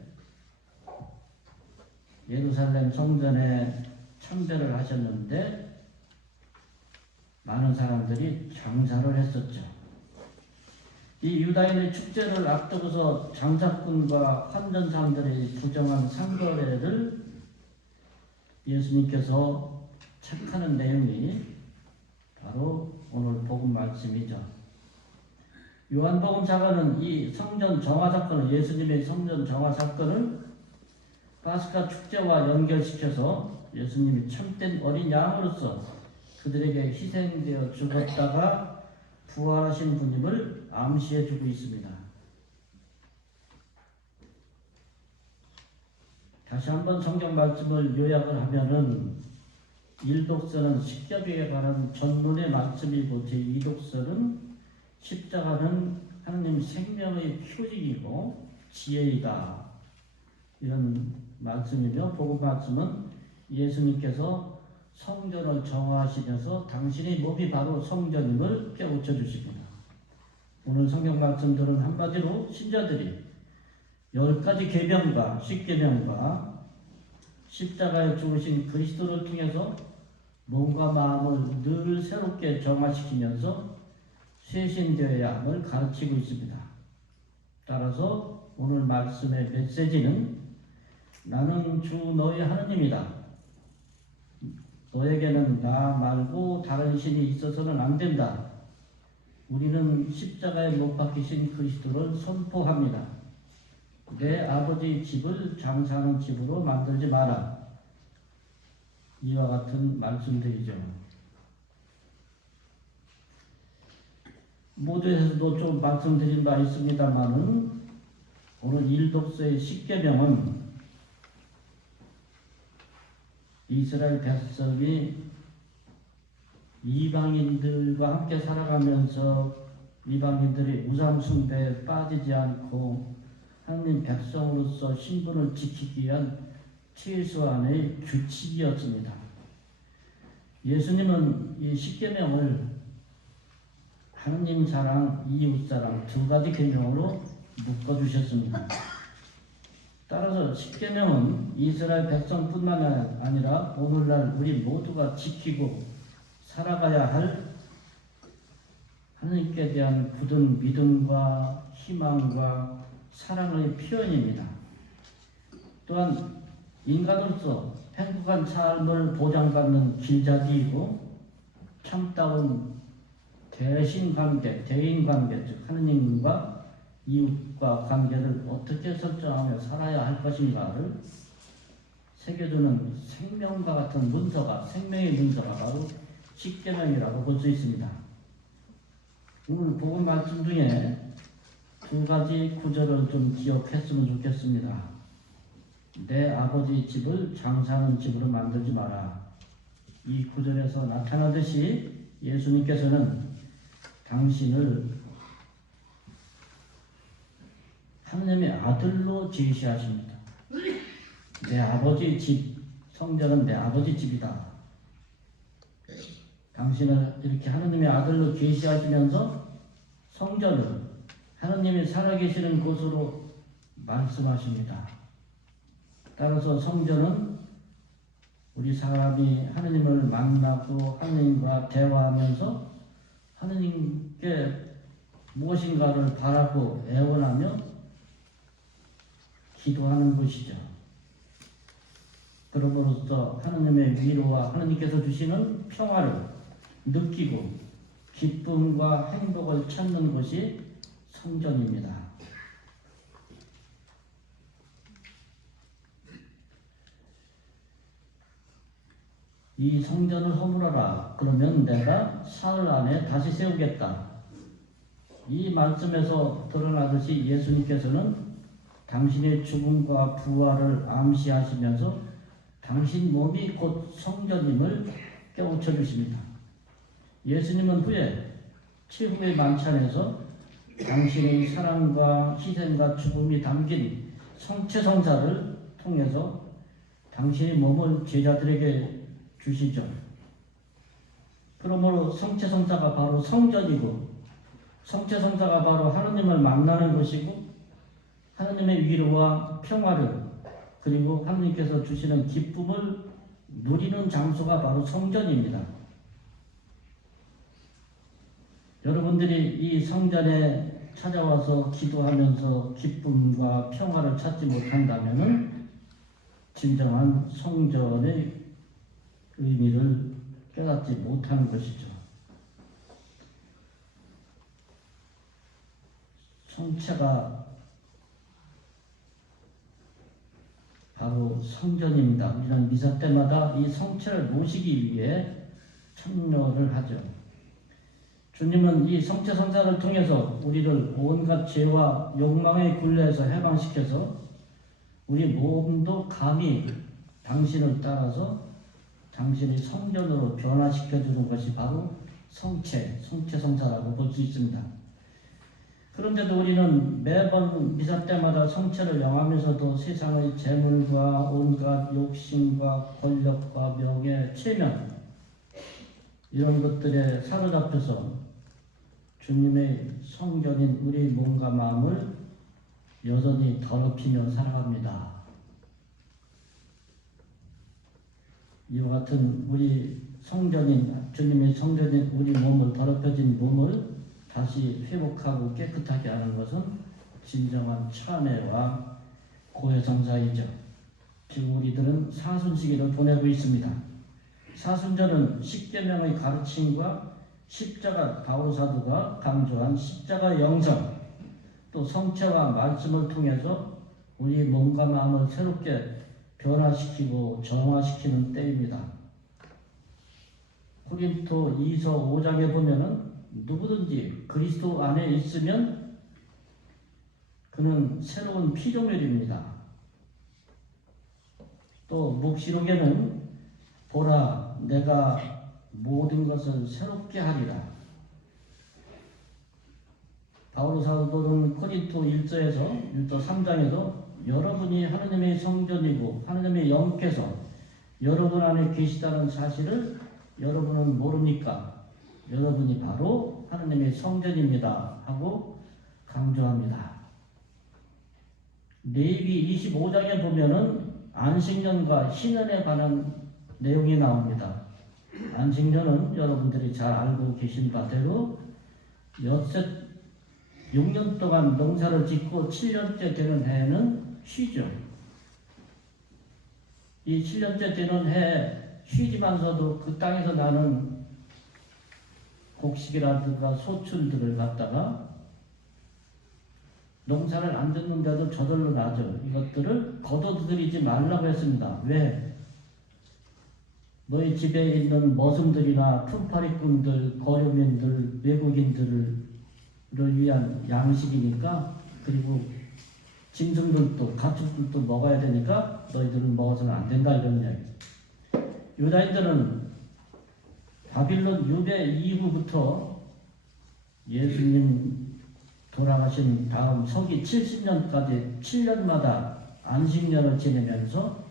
예루살렘 성전에 참배를 하셨는데 많은 사람들이 장사를 했었죠. 이 유다인의 축제를 앞두고서 장사꾼과 환전사들의 부정한 상거래를 예수님께서 책하는 내용이 바로 오늘 복음 말씀이죠. 요한복음 작가는 이 성전 정화 사건을, 예수님의 성전 정화 사건을 파스카 축제와 연결시켜서 예수님이 참된 어린 양으로서 그들에게 희생되어 죽었다가 부활하신 분임을 암시해 주고 있습니다. 다시 한번 성경 말씀을 요약을 하면은 1독서는 십자가에 관한 전문의 말씀이고 제2독서는 십자가는 하나님 생명의 표징이고 지혜이다, 이런 말씀이며, 복음 말씀은 예수님께서 성전을 정화하시면서 당신의 몸이 바로 성전임을 깨우쳐 주십니다. 오늘 성경 말씀들은 한마디로 신자들이 10가지 계명과 십계명과 십자가에 죽으신 그리스도를 통해서 몸과 마음을 늘 새롭게 정화시키면서 쇄신되어야 함을 가르치고 있습니다. 따라서 오늘 말씀의 메시지는 나는 주 너의 하느님이다. 너에게는 나 말고 다른 신이 있어서는 안 된다. 우리는 십자가에 못 박히신 그리스도를 선포합니다. 내 아버지 집을 장사하는 집으로 만들지 마라. 이와 같은 말씀들이죠. 모두에서도 좀 말씀드린 바 있습니다만은 오늘 1독서의 십계명은 이스라엘 백성이 이방인들과 함께 살아가면서 이방인들이 우상 숭배에 빠지지 않고 하나님 백성으로서 신분을 지키기 위한 최소한의 규칙이었습니다. 예수님은 이 십계명을 하나님 사랑, 이웃 사랑 2가지 계명으로 묶어주셨습니다. 따라서 십계명은 이스라엘 백성뿐만 아니라 오늘날 우리 모두가 지키고 살아가야 할 하나님께 대한 굳은 믿음과 희망과 사랑의 표현입니다. 또한 인간으로서 행복한 삶을 보장받는 길잡이이고 참다운 대인관계, 즉 하느님과 이웃과 관계를 어떻게 설정하며 살아야 할 것인가를 새겨주는 생명과 같은 문서가, 생명의 문서가 바로 십계명이라고 볼 수 있습니다. 오늘 복음 말씀 중에 두 가지 구절을 좀 기억했으면 좋겠습니다. 내 아버지 집을 장사하는 집으로 만들지 마라. 이 구절에서 나타나듯이 예수님께서는 당신을 하나님의 아들로 제시하십니다. 내 아버지 집, 성전은 내 아버지 집이다. 당신을 이렇게 하나님의 아들로 계시하시면서 성전을 하나님이 살아계시는 곳으로 말씀하십니다. 따라서 성전은 우리 사람이 하나님을 만나고 하나님과 대화하면서 하나님께 무엇인가를 바라고 애원하며 기도하는 것이죠. 그러므로써 하나님의 위로와 하나님께서 주시는 평화를 느끼고 기쁨과 행복을 찾는 것이 성전입니다. 이 성전을 허물어라. 그러면 내가 사흘 안에 다시 세우겠다. 이 말씀에서 드러나듯이 예수님께서는 당신의 죽음과 부활을 암시하시면서 당신 몸이 곧 성전임을 깨우쳐 주십니다. 예수님은 후에 최후의 만찬에서 당신의 사랑과 희생과 죽음이 담긴 성체성사를 통해서 당신의 몸을 제자들에게 주시죠. 그러므로 성체성사가 바로 성전이고 성체성사가 바로 하나님을 만나는 것이고 하나님의 위로와 평화를 그리고 하나님께서 주시는 기쁨을 누리는 장소가 바로 성전입니다. 여러분들이 이 성전에 찾아와서 기도하면서 기쁨과 평화를 찾지 못한다면 진정한 성전의 의미를 깨닫지 못하는 것이죠. 성체가 바로 성전입니다. 우리는 미사 때마다 이 성체를 모시기 위해 참여를 하죠. 주님은 이 성체 성사를 통해서 우리를 온갖 죄와 욕망의 굴레에서 해방시켜서 우리 몸도 감히 당신을 따라서 당신의 성전으로 변화시켜주는 것이 바로 성체 성사라고 볼 수 있습니다. 그런데도 우리는 매번 미사 때마다 성체를 영하면서도 세상의 재물과 온갖 욕심과 권력과 명예, 체면 이런 것들에 사로잡혀서 주님의 성전인 우리 몸과 마음을 여전히 더럽히며 살아갑니다. 이와 같은 우리 성전인 주님의 성전인 우리 몸을 더럽혀진 몸을 다시 회복하고 깨끗하게 하는 것은 진정한 참회와 고해성사이죠. 지금 우리들은 사순시기를 보내고 있습니다. 사순절은 십계명의 가르침과 십자가 바울사도가 강조한 십자가 영성 또 성체와 말씀을 통해서 우리 몸과 마음을 새롭게 변화시키고 정화시키는 때입니다. 고린도 2서 5장에 보면은 누구든지 그리스도 안에 있으면 그는 새로운 피조물입니다. 또 묵시록에는 보라 내가 모든 것을 새롭게 하리라. 바울 사도는 고린도 1서에서 3장에서 여러분이 하나님의 성전이고 하나님의 영께서 여러분 안에 계시다는 사실을 여러분은 모릅니까? 여러분이 바로 하나님의 성전입니다 하고 강조합니다. 레위기 25장에 보면은 안식년과 희년에 관한 내용이 나옵니다. 안식년은 여러분들이 잘 알고 계신 바대로 엿새 6년 동안 농사를 짓고 7년째 되는 해에는 쉬죠. 이 7년째 되는 해에 쉬지만서도 그 땅에서 나는 곡식이라든가 소출들을 갖다가 농사를 안 짓는데도 저절로 나죠. 이것들을 거둬들이지 말라고 했습니다. 왜? 너희 집에 있는 머슴들이나 품팔이꾼들, 거류민들, 외국인들을 위한 양식이니까, 그리고 짐승들도 가축들도 먹어야 되니까 너희들은 먹어서는 안 된다, 이런 이야기. 유다인들은 바빌론 유배 이후부터 예수님 돌아가신 다음 서기 70년까지 7년마다 안식년을 지내면서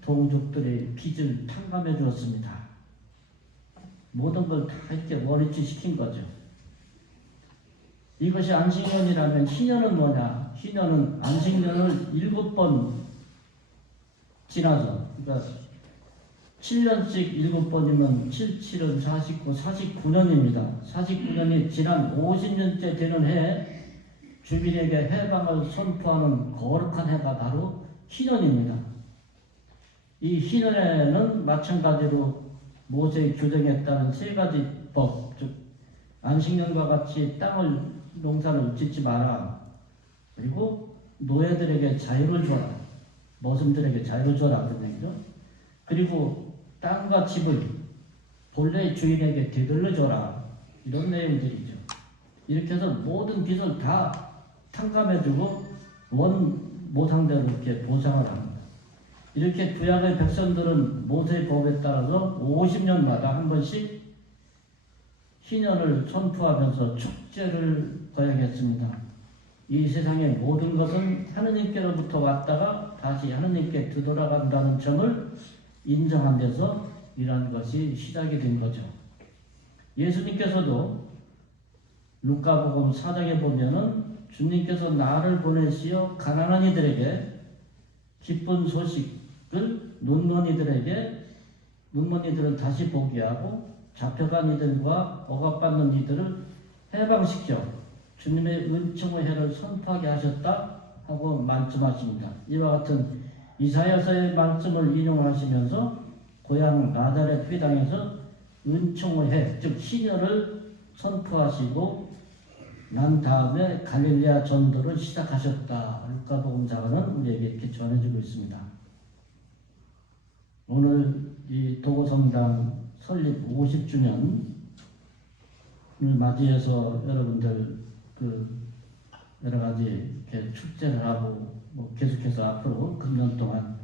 동족들의 빚을 탕감해 주었습니다. 모든 걸 다 이렇게 원위치 시킨 거죠. 이것이 안식년이라면 희년은 뭐냐? 희년은 안식년을 7번 지나서, 그러니까 7년씩 7번이면 7, 7은 49, 49년입니다. 49년이 지난 50년째 되는 해에 주민에게 해방을 선포하는 거룩한 해가 바로 희년입니다. 이 희년에는 마찬가지로 모세의 규정에 따른 3가지 법, 즉 안식년과 같이 땅을 농사를 짓지 마라. 그리고 노예들에게 자유를 줘라. 머슴들에게 자유를 줘라. 그런 얘기죠. 그리고 땅과 집을 본래 주인에게 되돌려 줘라. 이런 내용들이죠. 이렇게 해서 모든 빚을 다 탕감해주고 모상대로 이렇게 보상을 합니다. 이렇게 구약의 백성들은 모세의 법에 따라서 50년마다 한 번씩 희년을 선포하면서 축제를 거행했습니다. 이 세상의 모든 것은 하느님께로부터 왔다가 다시 하느님께 되돌아간다는 점을 인정한 데서 이런 것이 시작이 된 거죠. 예수님께서도 루카복음 4장에 보면은 주님께서 나를 보내시어 가난한 이들에게 기쁜 소식을 눈먼이들은 다시 보게 하고 잡혀간 이들과 억압받는 이들을 해방시켜 주님의 은총의 해를 선포하게 하셨다 하고 말씀하십니다. 이와 같은 이사야서의 말씀을 인용하시면서 고향 나자렛 회당에서 은총의 해, 즉 희년을 선포하시고 난 다음에 갈릴레아 전도를 시작하셨다. 루카복음 자가는 우리에게 이렇게 전해주고 있습니다. 오늘 이 도고성당 설립 50주년을 맞이해서 여러분들 여러 가지 이렇게 축제를 하고 계속해서 앞으로 금년 동안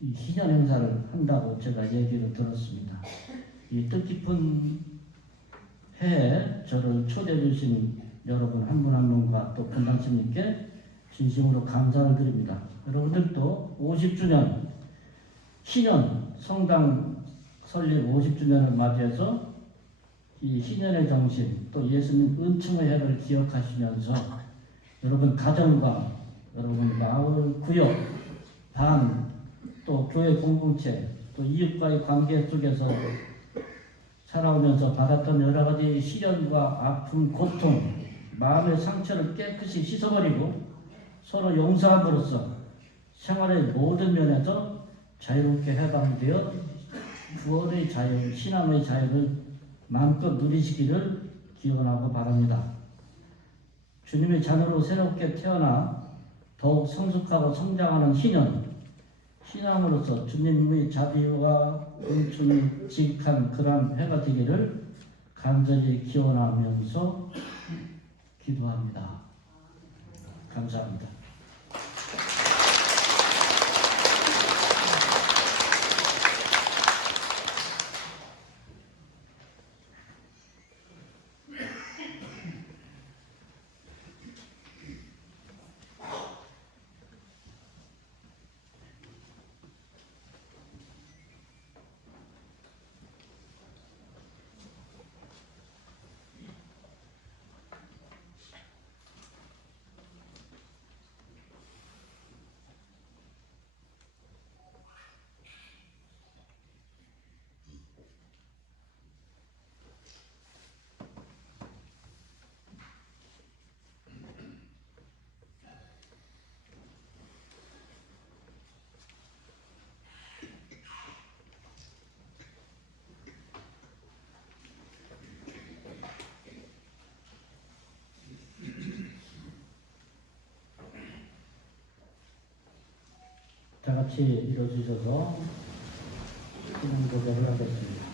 이 희년 행사를 한다고 제가 얘기를 들었습니다. 이 뜻깊은 해에 저를 초대해 주신 여러분 한 분 한 분과 또 분당시민께 진심으로 감사를 드립니다. 여러분들도 50주년 희년 성당 설립 50주년을 맞이해서 이 희년의 정신 또 예수님 은총의 해를 기억하시면서 여러분 가정과 여러분 마을 구역 반 또 교회 공동체 또 이웃과의 관계 속에서 살아오면서 받았던 여러 가지 시련과 아픔, 고통, 마음의 상처를 깨끗이 씻어버리고 서로 용서함으로써 생활의 모든 면에서 자유롭게 해방되어 구원의 자유, 신앙의 자유를 마음껏 누리시기를 기원하고 바랍니다. 주님의 자녀로 새롭게 태어나 더욱 성숙하고 성장하는 희년, 신앙으로서 주님의 자비와 은총이 지극한 그러한 해가 되기를 간절히 기원하면서 기도합니다. 감사합니다. 같이 일어주셔서 신앙 고백을 하겠습니다.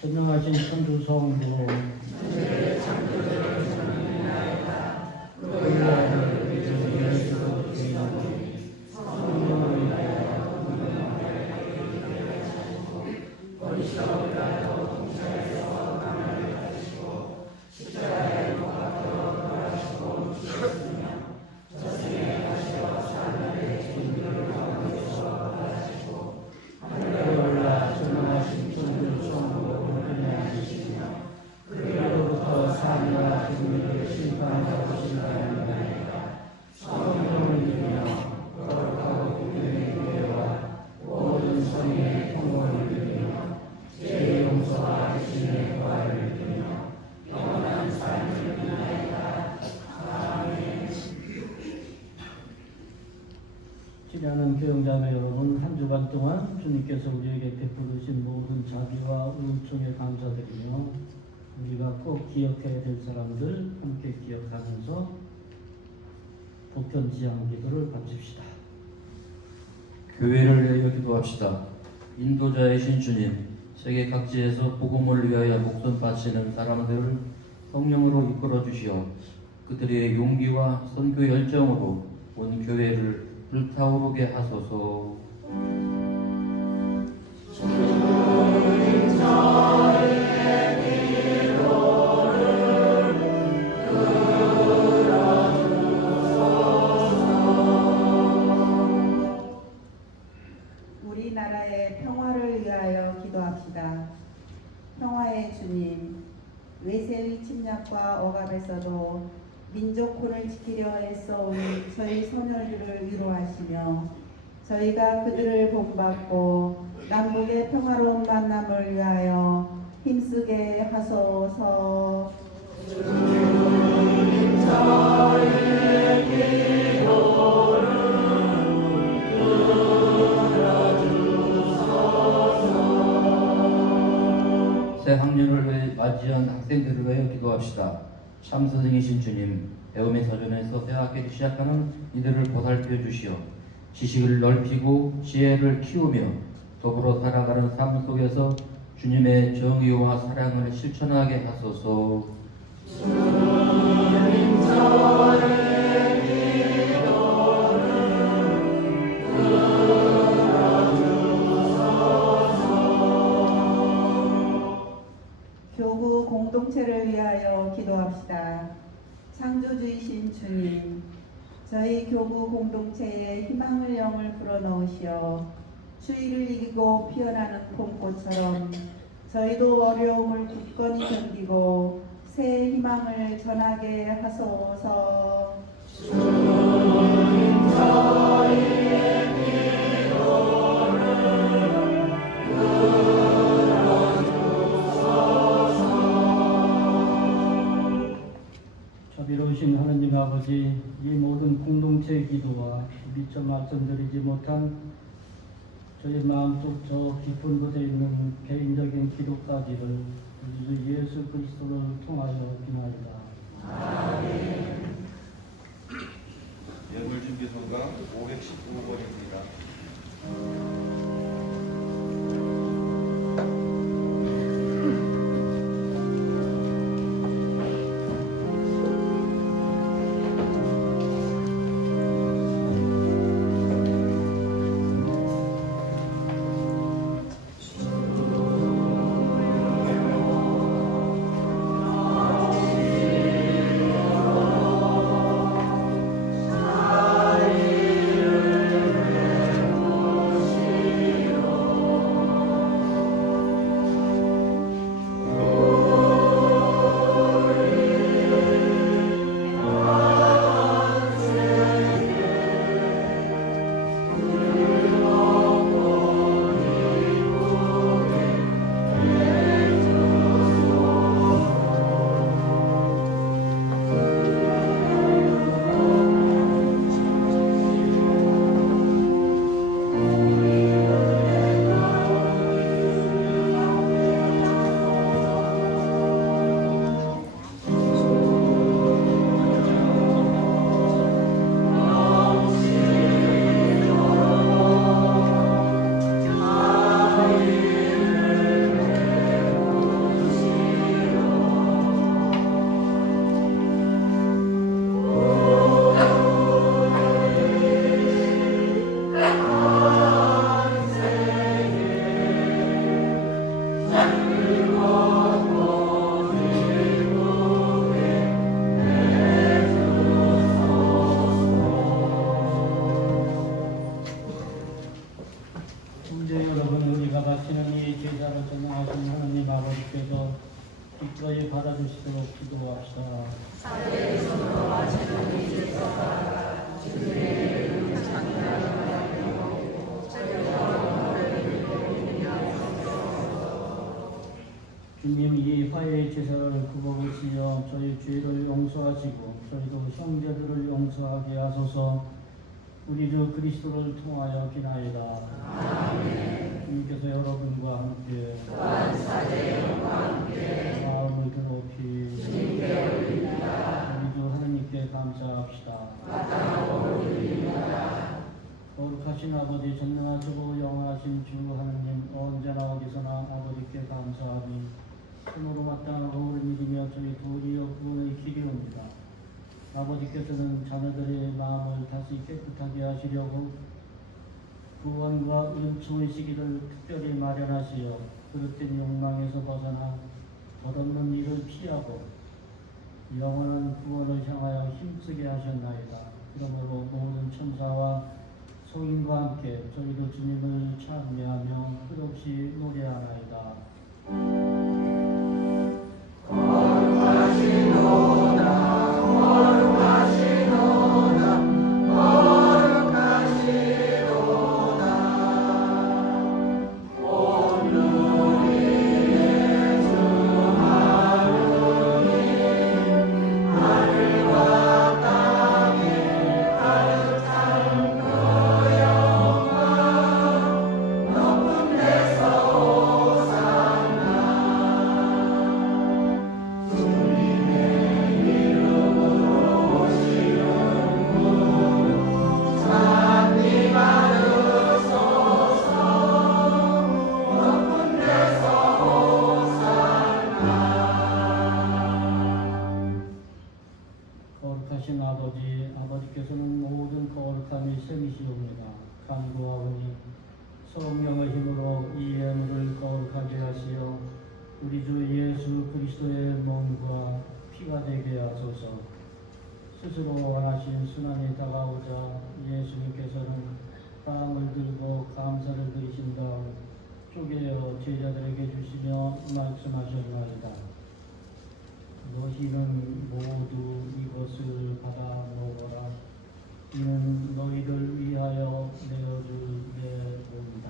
전능하신 천주 성부 지내하는 교영자매 여러분, 한 주간 동안 주님께서 우리에게 베풀으신 모든 자비와 은총에 감사드리며 우리가 꼭 기억해야 될 사람들 함께 기억하면서 보편지향 기도를 바칩시다. 교회를 위하여 기도합시다. 인도자이신 주님, 세계 각지에서 복음을 위하여 목숨 바치는 사람들을 성령으로 이끌어 주시어 그들의 용기와 선교 열정으로 온 교회를 불타오르게 하소서. 우리나라의 평화를 위하여 기도합시다. 평화의 주님, 외세의 침략과 억압에서도 민족혼을 지키려 애써온 저희 선열들을 위로하시며 저희가 그들을 본받고 남북의 평화로운 만남을 위하여 힘쓰게 하소서. 새 학년을 맞이한 학생들을 위하여 기도합시다. 참선생이신 주님, 배움의 서전에서 새 학기를 시작하는 이들을 보살펴 주시어 지식을 넓히고 지혜를 키우며 더불어 살아가는 삶 속에서 주님의 정의와 사랑을 실천하게 하소서. 교구 공동체를 위하여 기도합시다. 창조주이신 주님, 저희 교구 공동체에 희망의 영을 불어넣으시어 추위를 이기고 피어나는 봄꽃처럼 저희도 어려움을 굳건히 견디고 새 희망을 전하게 하소서. 자비로우신 하나님 아버지, 이 모든 공동체의 기도와 미처 말씀드리지 못한 저희 마음속 저 깊은 곳에 있는 개인적인 기도까지를 우리 주 예수 그리스도를 통하여 비나이다. 예물준비소가 515번입니다. 그리스도 여러분, 우리가 바치는 이 제사를 전하신 하나님 아버지께서 기꺼이 받아주시도록 기도합시다. 주님, 이 화해의 제사를 굽어보시어 저희 죄를 용서하시고 저희도 형제들을 용서하게 하소서. 우리 주 그리스도를 통하여 비나이다. 아멘. 주님께서 여러분과 함께 마음을 드높이 우리 주 하나님께 감사합시다. 거룩하신 아버지, 전능하시고 영원하신 주 하나님, 언제나 어디서나 아버지께 감사하니 참으로 마땅하고 우리 믿으며 저희 도리어 구원의 길이옵니다. 아버지께서는 자녀들의 마음을 다시 깨끗하게 하시려고 구원과 은총의 시기를 특별히 마련하시어 그릇된 욕망에서 벗어나 덧없는 일을 피하고 영원한 구원을 향하여 힘쓰게 하셨나이다. 그러므로 모든 천사와 성인과 함께 저희도 주님을 찬미하며 끝없이 노래하나이다. 거룩하신 아버지, 아버지께서는 모든 거룩함이 셈이시옵니다. 간구하오니 성령의 힘으로 이 예물을 거룩하게 하시어 우리 주 예수 그리스도의 몸과 피가 되게 하소서. 스스로 원하신 순환이 다가오자 예수님께서는 빵을 들고 감사를 드리신 다음 쪼개어 제자들에게 주시며 말씀하셨나이다. 너희는 모두 이것을 받아 먹어라. 이는 너희를 위하여 내어줄 내 몸이다.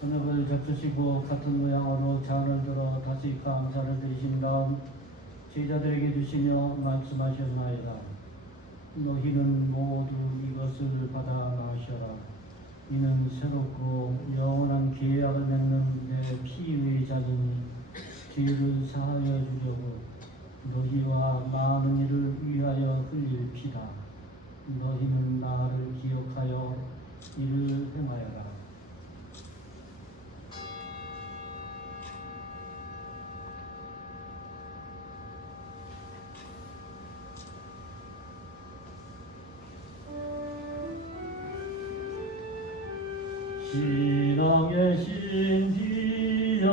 저녁을 잡수시고 같은 모양으로 잔을 들어 다시 감사를 드리신 다음 제자들에게 주시며 말씀하셨나이다. 너희는 모두 이것을 받아 마셔라. 이는 새롭고 영원한 계약을 맺는 내 피의 잔이니 죄를 사하여 주려고 너희와 많은 이를 위하여 흘릴 피다. 너희는 나를 기억하여 이를 행하여라. 신앙의 신비여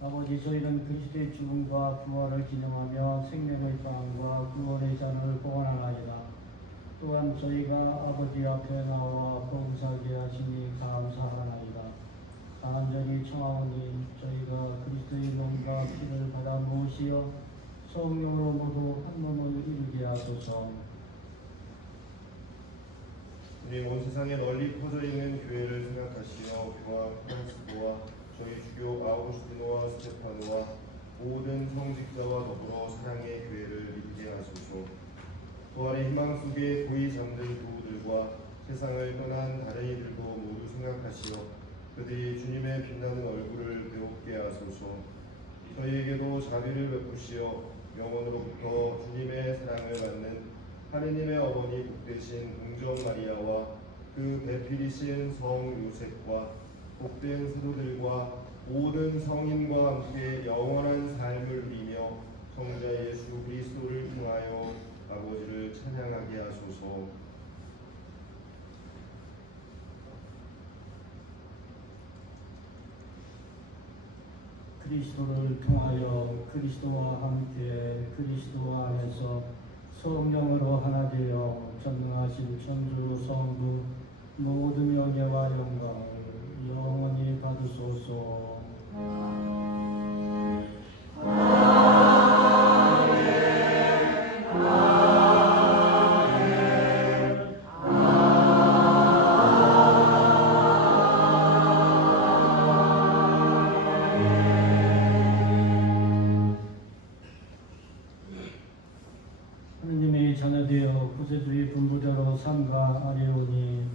아버지, 저희는 그리스도의 죽음과 부활을 기념하며 생명의 빵과 구원의 잔을 봉헌하나이다. 또한 저희가 아버지 앞에 나와 봉사하게 하시니 감사하나이다. 간절히 청하오니 저희가 그리스도의 몸과 피를 받아 모시어 성령으로 모두 한 몸을 이루게 하소서. 우리 온 세상에 널리 퍼져 있는 교회를 생각하시어 교황 프란시스코와 저희 주교 아우구스티노와 스테파노와 모든 성직자와 더불어 사랑의 교회를 이루게 하소서. 부활의 희망 속에 고이 잠든 부부들과 세상을 떠난 다른 이들도 모두 생각하시어 그들이 주님의 빛나는 얼굴을 배웁게 하소서. 저희에게도 자비를 베푸시어 영원으로부터 주님의 사랑을 받는 하느님의 어머니 복되신 동정 마리아와 그 배필이신 성 요셉과 복된 사도들과 모든 성인과 함께 영원한 삶을 누리며 성자 예수 그리스도를 통하여 아버지를 찬양하게 하소서. 그리스도를 통하여 그리스도와 함께 그리스도 안에서 성령으로 하나 되어 전능하신 천주 성부 모든 영예와 영광을 영원히 받으소서. 하느님의 자녀되어 구세주의 분부대로 삼가 아뢰오니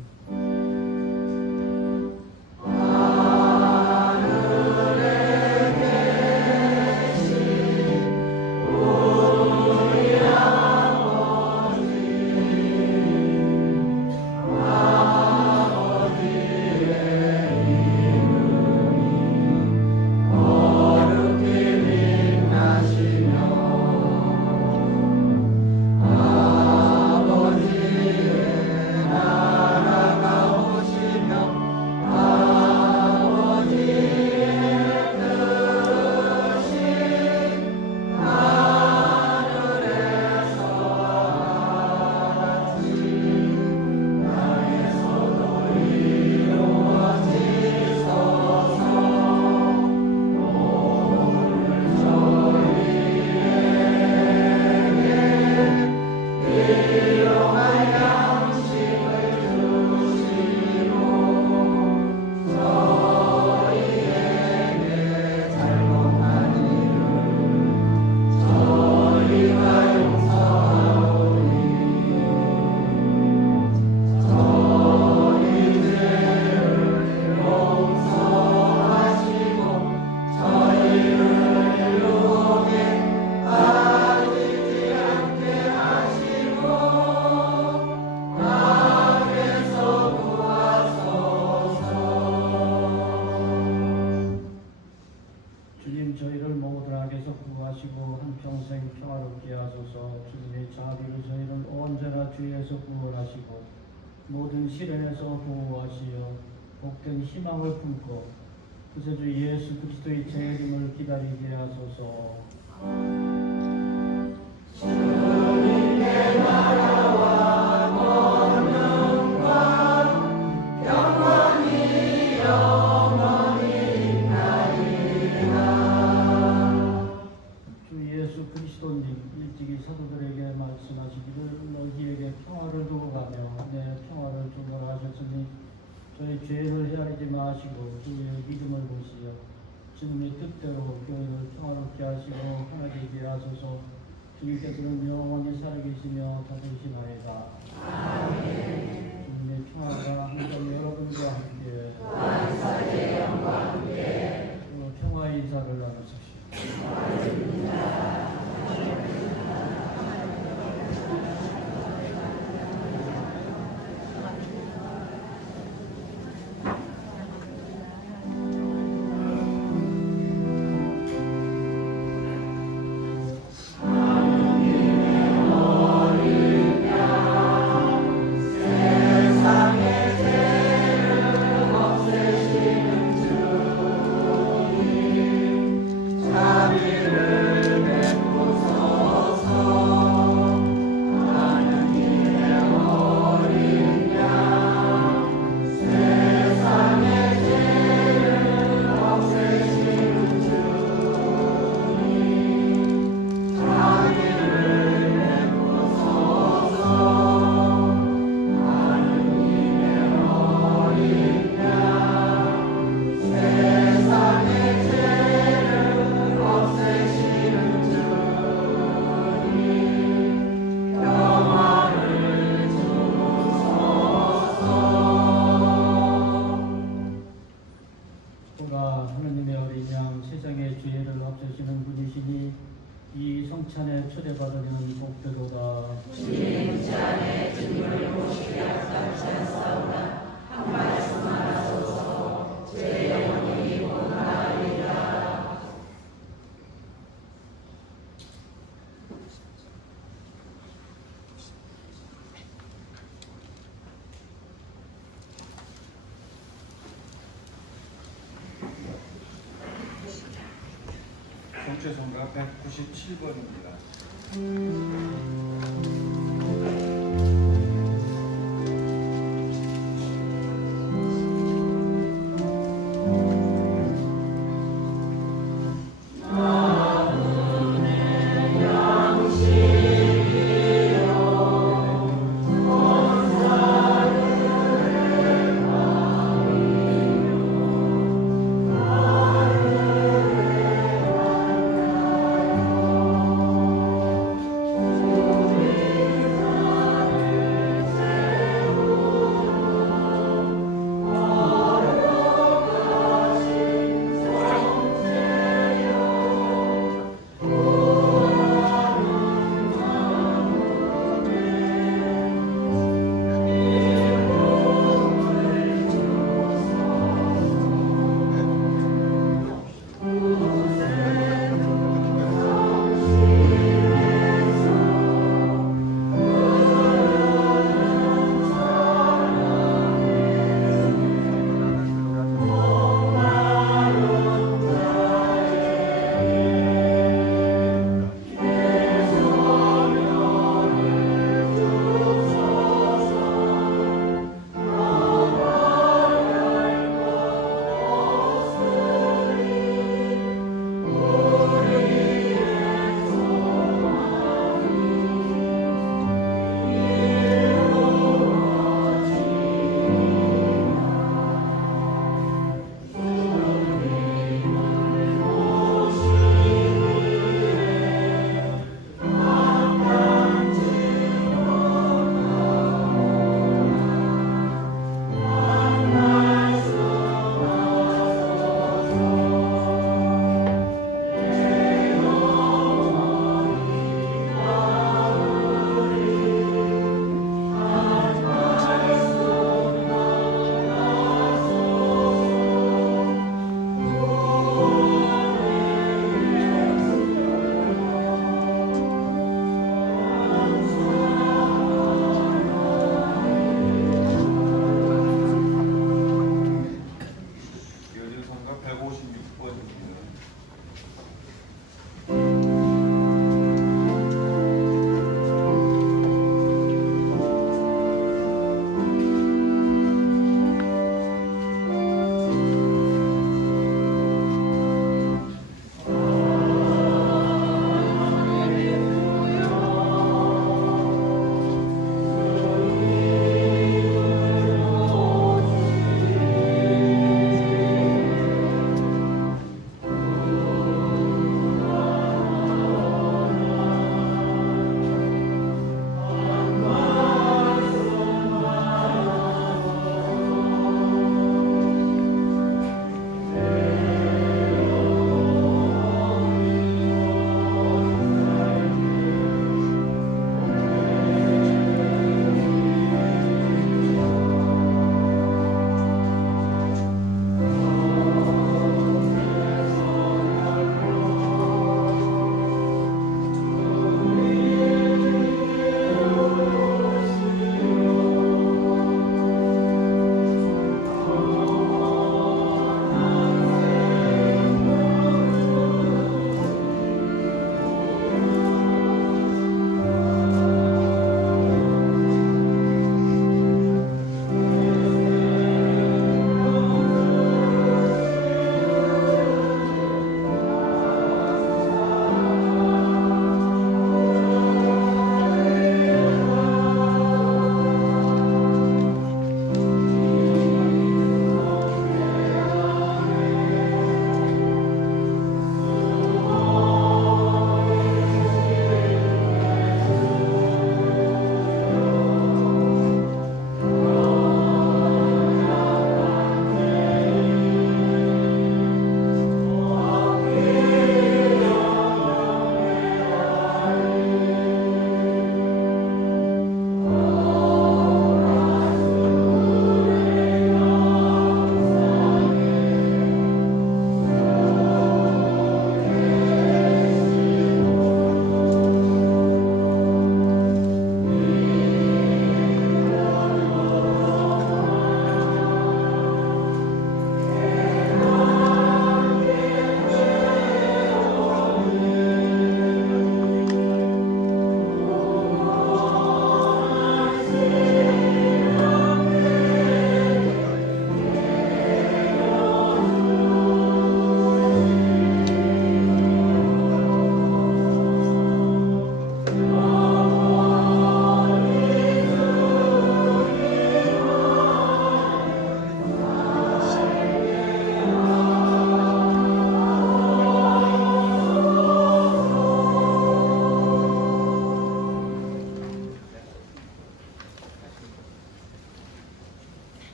주님 저희를 모든 악에서 구하시고 한평생 평화롭게 하소서. 주님의 자비로 저희를 언제나 주에서 구원하시고 모든 시련에서 보호하시어 복된 희망을 품고 구세주 예수 그리스도의 재림을 기다리게 하소서. 주 예수 그리스도님 일찍이 사도들에게 말씀하시기를 너희에게 평화를 두고 가며 내 평화를 주고 하셨으니 저희 죄를 헤아리지 마시고 주의 믿음을 보시어 주님의 뜻대로 교회를 평화롭게 하시고 하나되게 하소서. 주님께서는 영원히 살아계시며 다스리시나이다. 아멘. 주님의 평화가 항상 여러분과 함께 원사의 영과 함께 평화의 인사를 나누십시오. 하느님의 어린 양 국제선거가 197번입니다. 주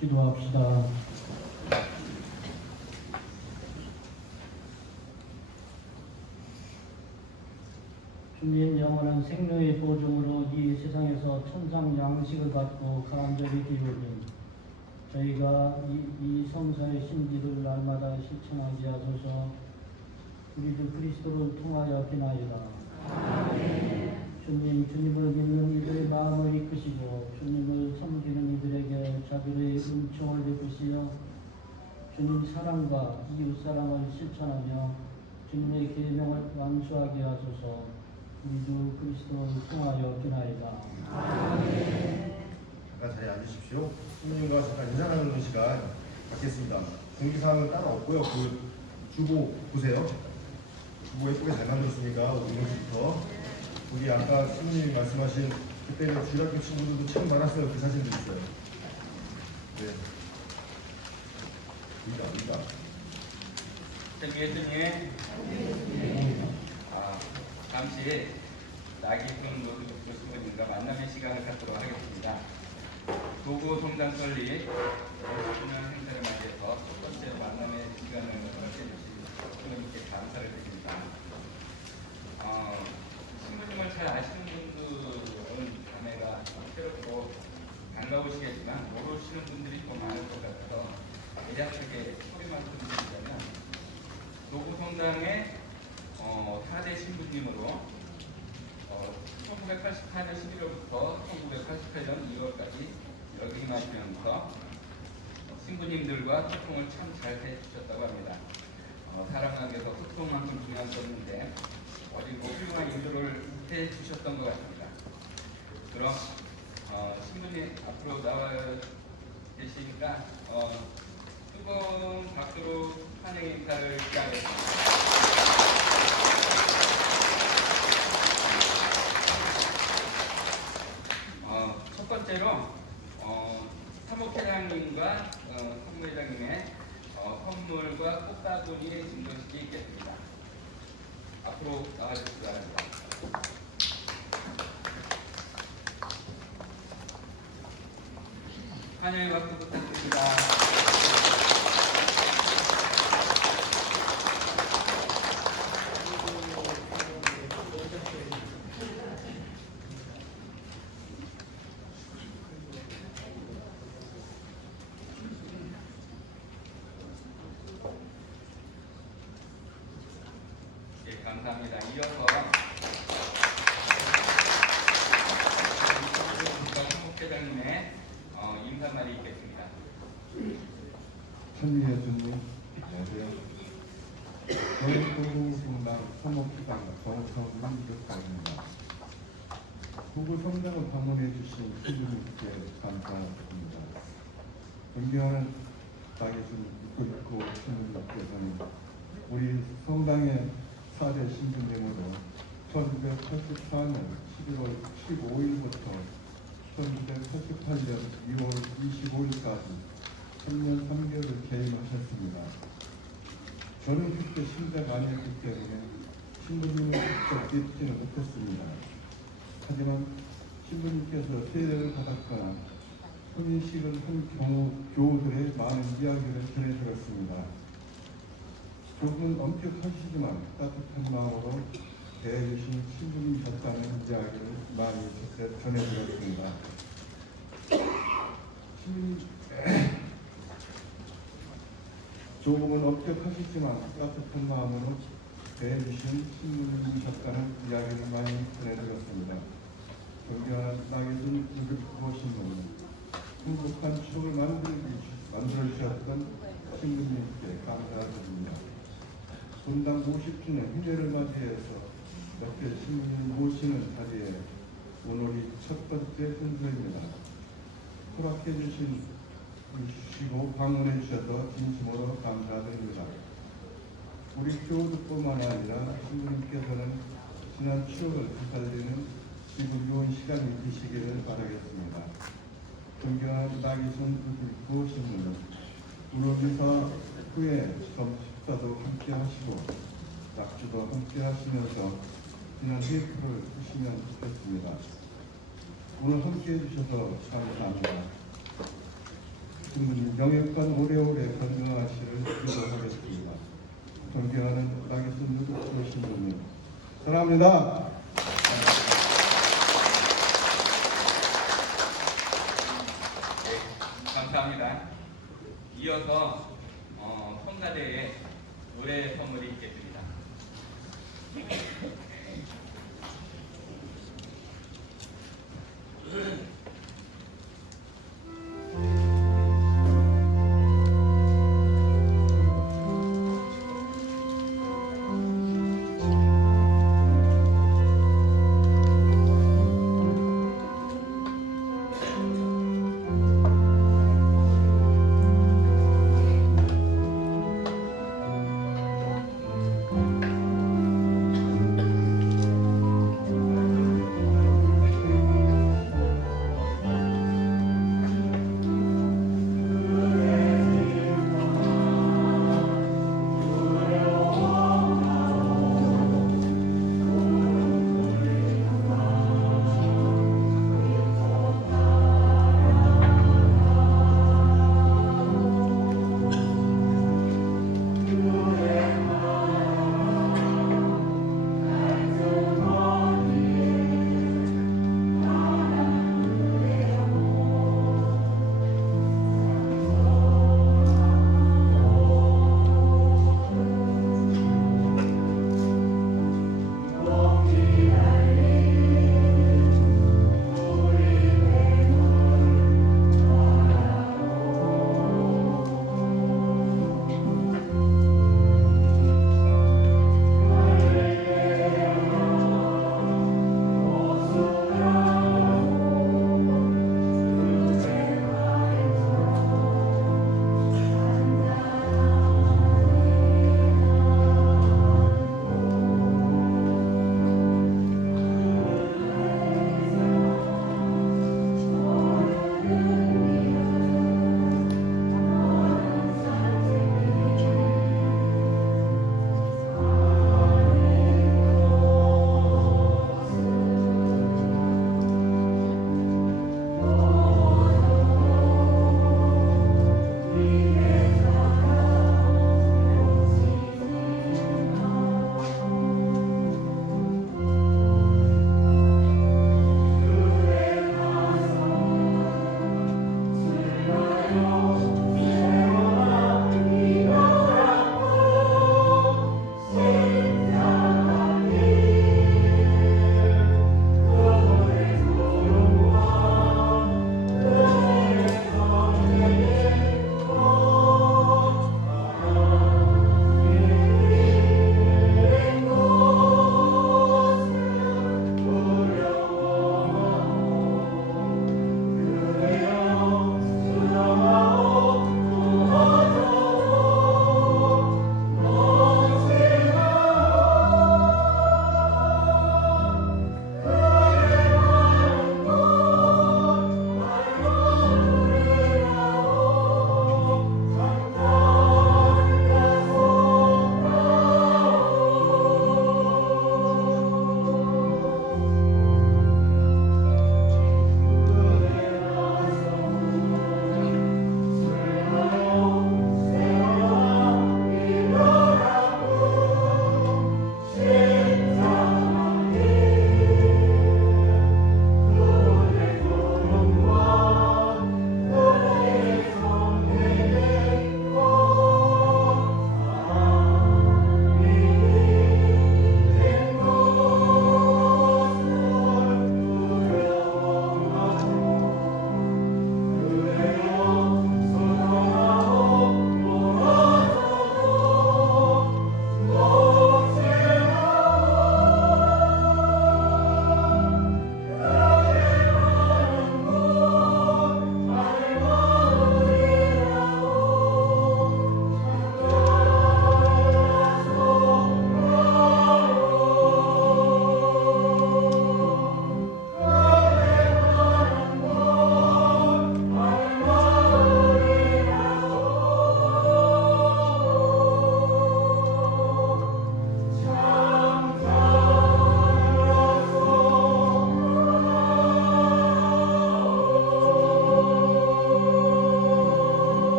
기도합시다. 주님 영원한 생명의 보증으로 이 세상에서 천상 양식을 받고 간절히 기울인 저희가 이 성사의 신기를 날마다 실천하게 하소서. 우리도 그리스도를 통하여 비나이다. 주님을 믿는 이들의 마음을 이끄시고 주님을 섬기는 이들에게 자비의 은총을 베푸시어 주님 사랑과 이웃 사랑을 실천하며 주님의 계명을 완수하게 하소서. 우리도 그리스도를 통하여 비나이다. 잠깐 자리에 앉으십시오. 손님과 잠깐 인사 나누는 시간 갖겠습니다. 공지사항은 따로 없고요. 그 주보 보세요. 주보 예쁘게 잘 만들었으니까 오늘부터 우리 아까 손님이 말씀하신 그때는 주일학교 친구들도 참 많았어요. 그 사진도 있어요. 네. 여기다. 예수님, 잠시 나기훈 교수님과 만남의 시간을 갖도록 하겠습니다. 도구 성당 설립 50주년 행사를 맞이해서 첫 번째 만남의 시간을 허락해 주신 주님께 감사를 드립니다. 신부님을 잘 아시는 분들은 감회가 새롭고 반가우시겠지만 모르시는 분들이 더 많을 것 같아서 대략하게 소리만큼 드리자면 도구 성당의 4대 신부님으로 1988년 11월부터 1988년 2월까지 역임하시면서 신부님들과 소통을 참 잘 해주셨다고 합니다. 사람관계에서 소통만큼 중요한 게 없는데 어디고 훌륭한 인도를 해주셨던 것 같습니다. 그럼 신부님 앞으로 나와 계시니까 뜨거운 박수로 환영 인사를 기하겠습니다. 첫 번째로 사목회장님과 선무회장님의 선물과 꽃다분이 증정식이 있겠습니다. 앞으로 나와주시기 바랍니다. 환영의 박수 부탁드립니다. 감사합니다. 이어서 사목회장님의 인사말이 있겠습니다. 천리의 주님, 안녕하세요. 저희 도구성당 사목회장 정성민 교사입니다. 도구성당을 방문해 주신 신부님께 감사드립니다. 존경하는 나계신 이끌고 신부님께서는 우리 성당의 4대 신부님으로 1984년 11월 15일부터 1988년 2월 25일까지 3년 3개월을 개임하셨습니다. 저는 그때 신자가 아니었기 때문에 신부님을 직접 뵙지는 못했습니다. 하지만 신부님께서 세례를 받았거나 혼인식을 한 경우 교우들의 많은 이야기를 전해들었습니다. 조금은 엄격하시지만 따뜻한 마음으로 대해주신 신부님 같다는 이야기를 많이 전해드렸습니다. 조금은 엄격하시지만 따뜻한 마음으로 대해주신 신부님 같다는 이야기를 많이 전해드렸습니다. 존경하는 나계신 이끌고신분, 행복한 추억을 만들어주셨던 신부님께 감사드립니다. 분당 50주년 행례를 맞이해서 옆에 신부님 모시는 자리에 오늘이 첫 번째 순서입니다. 허락해 주시고 방문해 주셔서 진심으로 감사드립니다. 우리 교우들뿐만 아니라 신부님께서는 지난 추억을 되살리는 기분 좋은 시간이 되시기를 바라겠습니다. 존경하는 나기순 구신님, 우르미사 후에 식사도 함께 하시고 낙주도 함께 하시면서 지난 회표를 하시면 좋겠습니다. 오늘 함께 해주셔서 감사합니다. 신부님 영역간 오래오래 건강하시를 기도하겠습니다. 존경하는 나경순 누구 신부님 사랑합니다. 네, 감사합니다. 이어서 성가대에 노래 선물이 있겠습니다.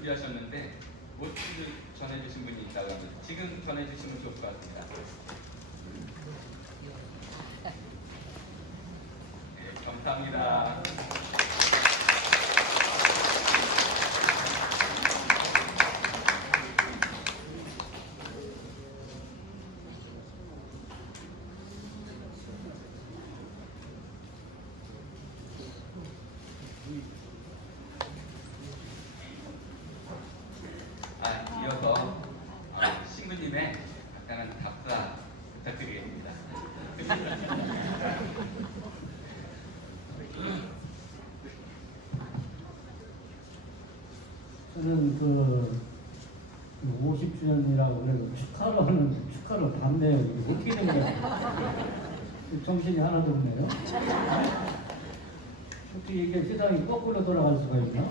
준비하셨는데 못 전해주신 분이 있다고 합니다. 지금 전해주시면 좋을 것 같습니다. 네, 감사합니다. 이어서 신부님의 간단한 답사 부탁드리겠습니다. 저는 그 50주년이라고 그래도 축하를 받네요. 이게 어떻게 된 거야? 정신이 하나도 없네요. 어떻게 이게 세상이 거꾸로 돌아갈 수가 있나?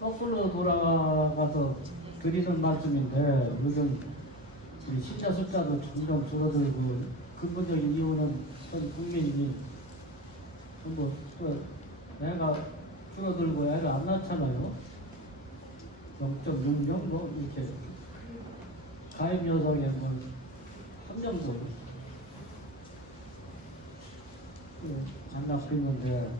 거꾸로 돌아가서 드리는 말씀인데 요즘 신자 숫자도 점점 줄어들고 근본적인 이유는 전 국민이 전부 애가 줄어들고 애를 안 낳잖아요. 0.6명 뭐 이렇게 가입 여성에 뭐한 명도 안 낳고 있는데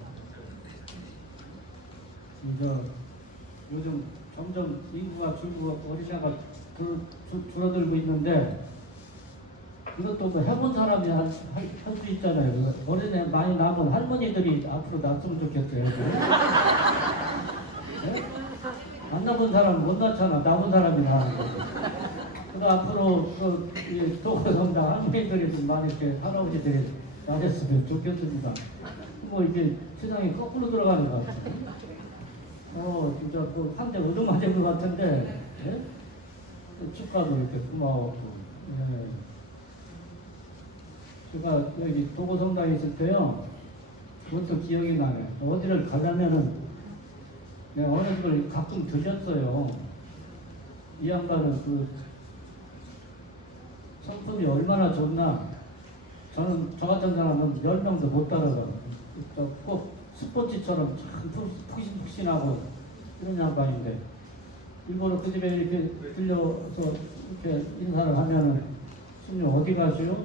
요즘 점점 인구가 줄고 어린이가 줄어들고 있는데 이것도 뭐 해본 사람이 할 수 있잖아요. 어린애 많이 낳은 할머니들이 앞으로 낳았으면 좋겠어요. 네? 안 낳은 사람은 못 낳잖아. 낳은 사람이 낳는 거. 그래서 앞으로 도고성당 할머니들이 좀 많이 이렇게 할아버지들이 낳았으면 좋겠습니다. 뭐 이게 세상이 거꾸로 들어가는 것 같아요. 진짜 그 한대 얻어맞은 것 같은데, 예? 축가도 이렇게 고마웠고, 예. 제가 여기 도고성당에 있을 때요, 그것도 기억이 나네. 어디를 가려면은, 내가 어느 집을 가끔 드셨어요. 이 양반은 그 성품이 얼마나 좋나. 저는 저 같은 사람은 10명도 못 따라가요. 꼭 스포츠처럼 참 푹신푹신하고 이런 양반인데 일부러 그 집에 이렇게 들려서 이렇게 인사를 하면은 스님 어디 가시오?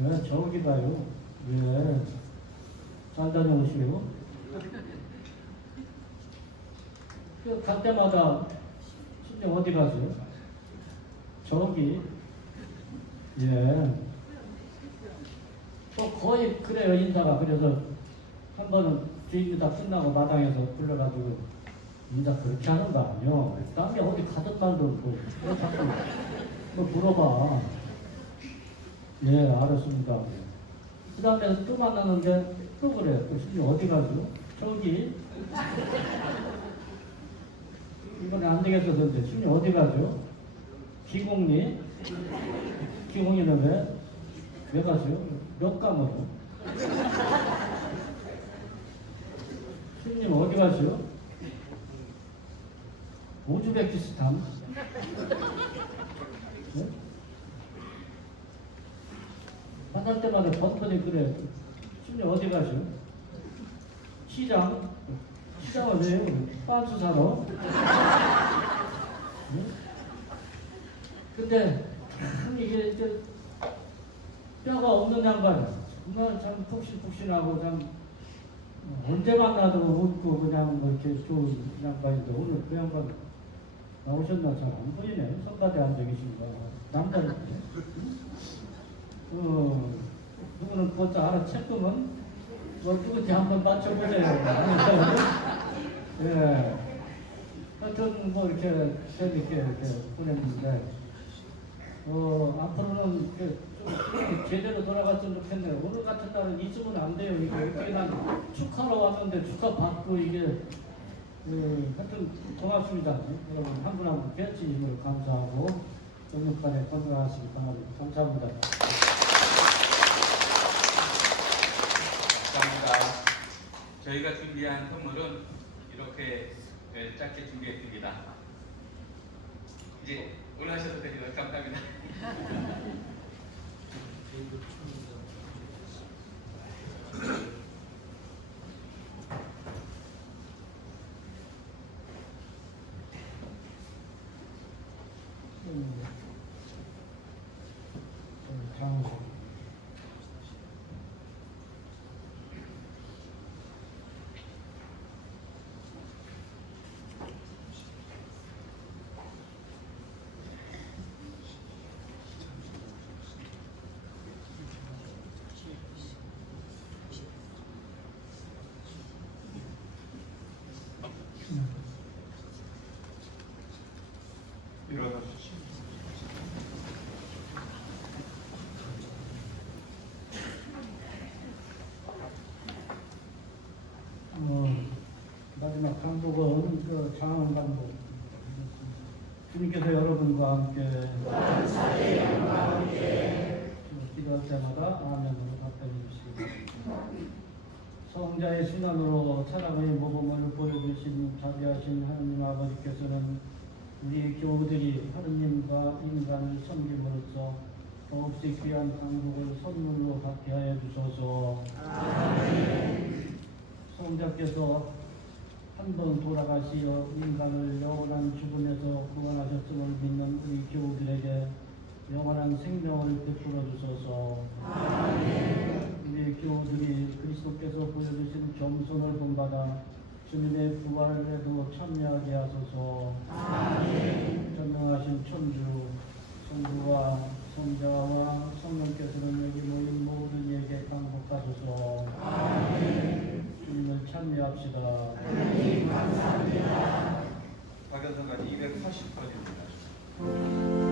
왜 저기 가요? 왜? 잘 다녀오시오? 갈 때마다 스님 어디 가세요? 저기. 예. 또 거의 그래요, 인사가. 그래서 한 번은 주인이 다 끝나고 마당에서 불러가지고 인사 그렇게 하는 거 아니요. 남이 어디 가던 말도 없고 왜 자꾸 뭐 물어봐. 예, 알았습니다. 그 다음에 또 만나는데 또 그래요. 또 신이 어디 가죠? 저기. 이번에 안 되겠어서인데 신이 어디 가죠? 기공리. 기공리는 왜 가죠? 몇 감으로? 스님 어디 가시오? 우즈베키스탄? 네? 만날 때마다 번번이 그래. 스님 어디 가시오? 시장? 시장을 왜요? 빤스 사러? 네? 근데 참 이게 뼈가 없는 양반. 정말 참 푹신푹신하고 참 언제 만나도 웃고 그냥 뭐 이렇게 좋은 양반인데 오늘 그 양반 나오셨나 잘 안 보이네. 선바대 앉아 계신가. 남자인데. 누구는 그것도 알아챘구먼. 뭐 누구한테 한번 맞춰보세요. 예. 하여튼 뭐 이렇게 재밌게 이렇게 보냈는데 앞으로는 좀 제대로 돌아갔으면 좋겠네요. 오늘 같은 날은 있으면 안 돼요. 이게 이렇게 난 축하러 왔는데 축하 받고 이게 하여튼 고맙습니다. 여러분 한 분 한 분 펼치 힘을 감사하고 영육간에 건강하시기 바랍니다. 감사합니다. 감사합니다. 저희가 준비한 선물은 이렇게 짧게 준비했습니다. 이제 올라가셔도 됩니다. 감사합니다. 감독은 그 장원 감독. 주님께서 여러분과 함께 기도할 때마다 아멘으로 답변해 주시겠습니다. 성자의 신앙으로 사랑의 모범을 보여주신 자비하신 하나님 아버지께서는 우리 교우들이 하느님과 인간을 섬김으로써 더없이 귀한 한국을 선물로 받게 하여 주소서. 성자께서 한 번 돌아가시어 인간을 영원한 죽음에서 구원하셨음을 믿는 우리 교우들에게 영원한 생명을 베풀어 주소서. 우리 교우들이 그리스도께서 보여주신 겸손을 본받아 주님의 부활에도 참여하게 하소서. 전능하신 천주, 성부와 성자와 성령께서는 여기 모인 모든 이에게 강복하소서. 주님을 찬미합시다. 박연성까지 240번입니다.